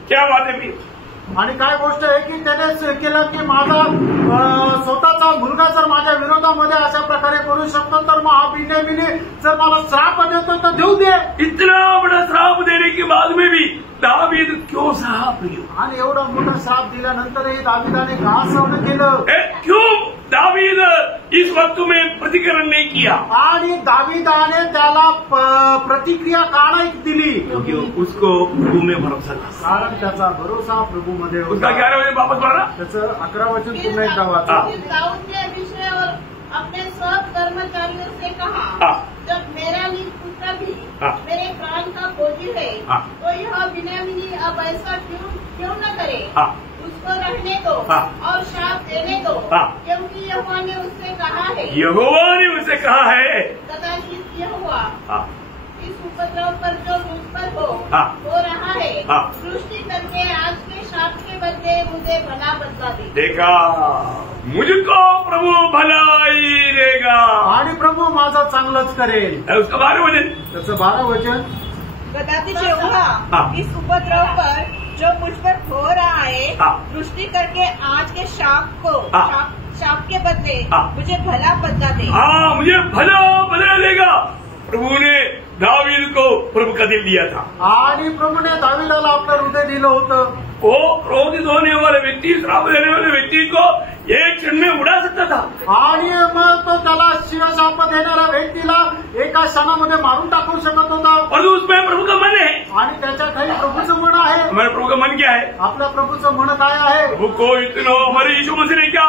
क्या बात है भी? आणि काय गोष्ट आहे की त्याने केलं की माझा स्वतःचा मुलगा जर माझ्या विरोधामध्ये अशा प्रकारे करू शकतो तर मग हा बिन्यामीनी जर मला श्राप देतो तर देऊ दे। इतना बड़ा श्राप देने के बाद में भी दावीद क्यों सहा प्रियो? आणि एवढा मोठा श्राप दिल्यानंतरही दाविदाने का सहन केलं? क्यों दावीद इस वक्त में प्रतिकरण नहीं किया? आणि दाविदाने त्याला प्रतिक्रिया का नाही दिली? क्योंकि उसको प्रभु में भरोसा था। कारण त्याचा भरोसा प्रभु मध्ये होता। उसका 11 बजे वापस पढ़ना। त्याचं 11 वचन पुन्हा एकदा वाचा। दाऊद ने अभिषेक और अपने सब कर्मचारियों से कहा, जब मेरा नील पुत्र भी मेरे प्राण का खोजी है तो यह बिन्यामीनी अब ऐसा क्यों न करे? उसको रहने दो और श्राप देने दो, क्योंकि यहोवा ने उससे कहा है। यहोवा ने उसे कहा है कदाचित यहोवा इस उपद्रव पर जो मुझ पर हो रहा है सृष्टि करके आज के श्राप के बदले मुझे भला बदला दे। देखा, मुझको प्रभु भलाई देगा आणि प्रभु माझं चांगलंच करेल। उसका 12 वचन, त्याचं 12 वचन, कदाचित यहोवा इस उपद्रव पर जो मुझ पर हो रहा है सृष्टि करके आज के श्राप के बदले मुझे भला बदला दे। मुझे भला बदला देगा। प्रभु ने दावीद को प्रभु का दिल दिया था आणि प्रभूने दावीदाला आपलं हृदय दिलं होतं। वो क्रोधित होने वाले व्यक्ति, श्राप देने वाले व्यक्ति को एक क्षण में उड़ा सकता था आणि मग तो त्याला शिवशाप देणाऱ्या व्यक्तीला एका क्षणामध्ये मारून टाकू शकत होता। और उसमें प्रभु का मन है आणि त्याच्या खाली प्रभूचं मन आहे। हमारे प्रभु का मन क्या है? आपल्या प्रभूचं मन काय आहे? प्रभु को इतना हमारे यीशु मसीह ने क्या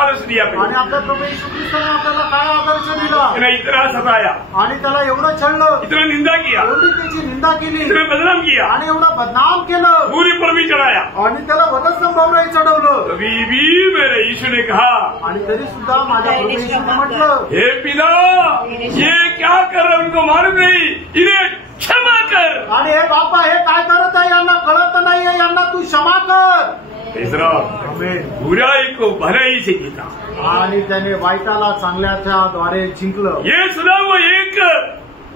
आदर्श दिया? आणि आपल्या प्रभू येशू ख्रिस्ताने आपल्याला काय आदर्श दिला? इतना सताया आणि त्याला एवढं छळलं, इतना निंदा किया, एवढी त्याची निंदा केली, इतना बदनाम किया आणि एवढं बदनाम केलं, पूरी पर भी चढ़ाया आणि त्याला वधस्तंभावरही चढवलं। तभी भी मेरे यीशु ने कहा, आणि तरी सुद्धा माझ्या प्रभू येशूने म्हटलं, हे पिता, ये क्या कर रहे उनको मालूम नहीं, इन्हें क्षमा कर। आणि हे बापा हे काय करत आहे यांना कळत नाहीये, यांना तू क्षमा कर। आमेन। बुराई को भलाई से जीता आणि त्याने वाईटाला चांगल्याच्या द्वारे जिंकलं। ये सुना हुआ एक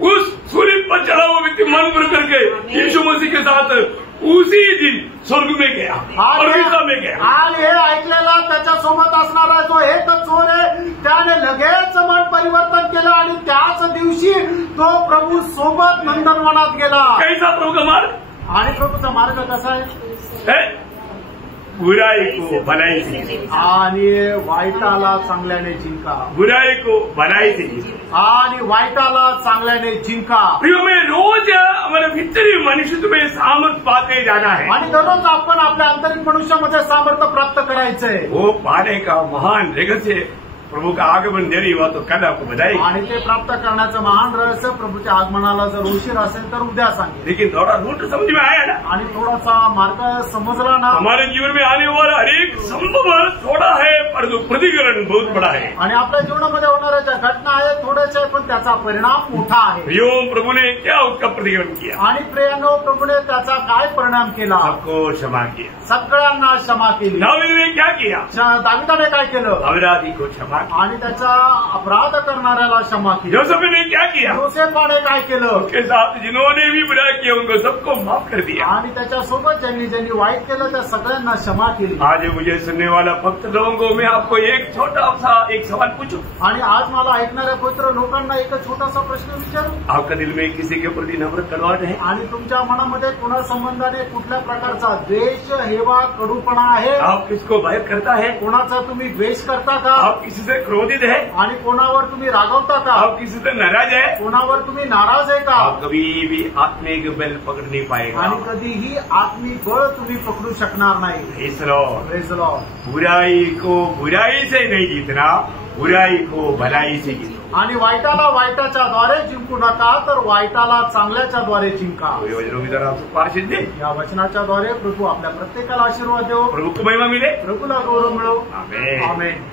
उस सूर्य पर चढ़ा हुआ व्यक्ति मन भर करके यीशु मसीह के साथ उसी दिन स्वर्ग में गया, परमेश्वर में गया। आणि हे ऐकलेला त्याच्यासोबत असणारा जो एक चोर आहे त्याने लगेच मन परिवर्तन केलं आणि त्याच दिवशी तो प्रभू सोबत नंदनवनात गेला। कैसा प्रभु का मार्ग? आणि प्रभूचा मार्ग कसा आहे? बुराई को भलाई से आणि वाईटाला चांगल्याने जिंका। बुराई को भलाई से जीता आणि वाईटाला चांगल्याने जिंका। प्रियो में रोज हमारे भीतरी मनुष्य में सामर्थ पाते जाना है आणि दररोज आपण आपल्या आंतरिक मनुष्यामध्ये सामर्थ्य प्राप्त करायचंय। वो पाने का महान रहस्य प्रभु का आगमन देरी हुआ तो कल आपको बधाई। आणि ते प्राप्त करण्याचं महान रहस्य प्रभूच्या आगमनाला जर उशीर असेल तर उद्या सांगेल। लेकिन थोड़ा रूट समझ में आया ना, आणि थोडासा मार्ग समजला ना। हमारे जीवन में आने वाला हर एक संभव थोड़ा है परंतु प्रतिकरण बहुत बड़ा है। आणि आपल्या जीवनामध्ये होणाऱ्या ज्या घटना आहेत थोड्याच आहे पण त्याचा परिणाम मोठा आहे। प्रियो, प्रभु ने क्या उसका प्रतिकरण किया? आणि प्रियानो, प्रभूने त्याचा काय परिणाम केला? सबको क्षमा किया, सगळ्यांना क्षमा केली। दावीद ने क्या किया? दाविदाने काय केलं? अपराधी को क्षमा, आणि त्याचा अपराध करणाऱ्याला क्षमा केली। योसेफ ने क्या किया? योसेफाने काय केलं? उसके साथ जिन्होंने भी बुरा किया उनको सबको माफ कर दिया। आणि त्याच्यासोबत ज्यांनी वाईट केलं त्या सगळ्यांना क्षमा केली। आज मुझे सुनने वाला भक्त लोगों को मैं आपको एक छोटा सा एक सवाल पूछूं। आणि आज मला ऐकणाऱ्या पवित्र लोकांना एक छोटासा प्रश्न विचारू। आपका दिल में किसी के प्रति नफरत कड़वाहट है? आणि तुमच्या मनामध्ये कोणा संबंधाने कुठल्या प्रकारचा द्वेष, हेवा, कडूपणा आहे? आप किसको भय करता है? कोणाचा तुम्ही द्वेष करता का? आप किसी से क्रोधित है? आणि कोणावर तुम्ही रागवता का? आप किसी से नाराज है? कोणावर तुम्ही नाराज आहे का? आप कभी भी आत्मिक बल पकड़ नहीं पाएगा आणि कधीही आत्मिक बळ तुम्ही पकडू शकणार नाही। Praise Lord. Praise Lord. बुराई को बुराई से नहीं जीतना, बुराई को भलाई से जीतो। आणि वाईटाला वाईटाच्या द्वारे जिंकू नका तर वाईटाला चांगल्याच्या द्वारे जिंका। वचनों की तरह आपको आशीष दे। या वचनाच्या द्वारे प्रभू आपल्या प्रत्येकाला आशीर्वाद देव। प्रभु को महिमा मिले, प्रभूला गौरव मिळो। आमेन। आमेन।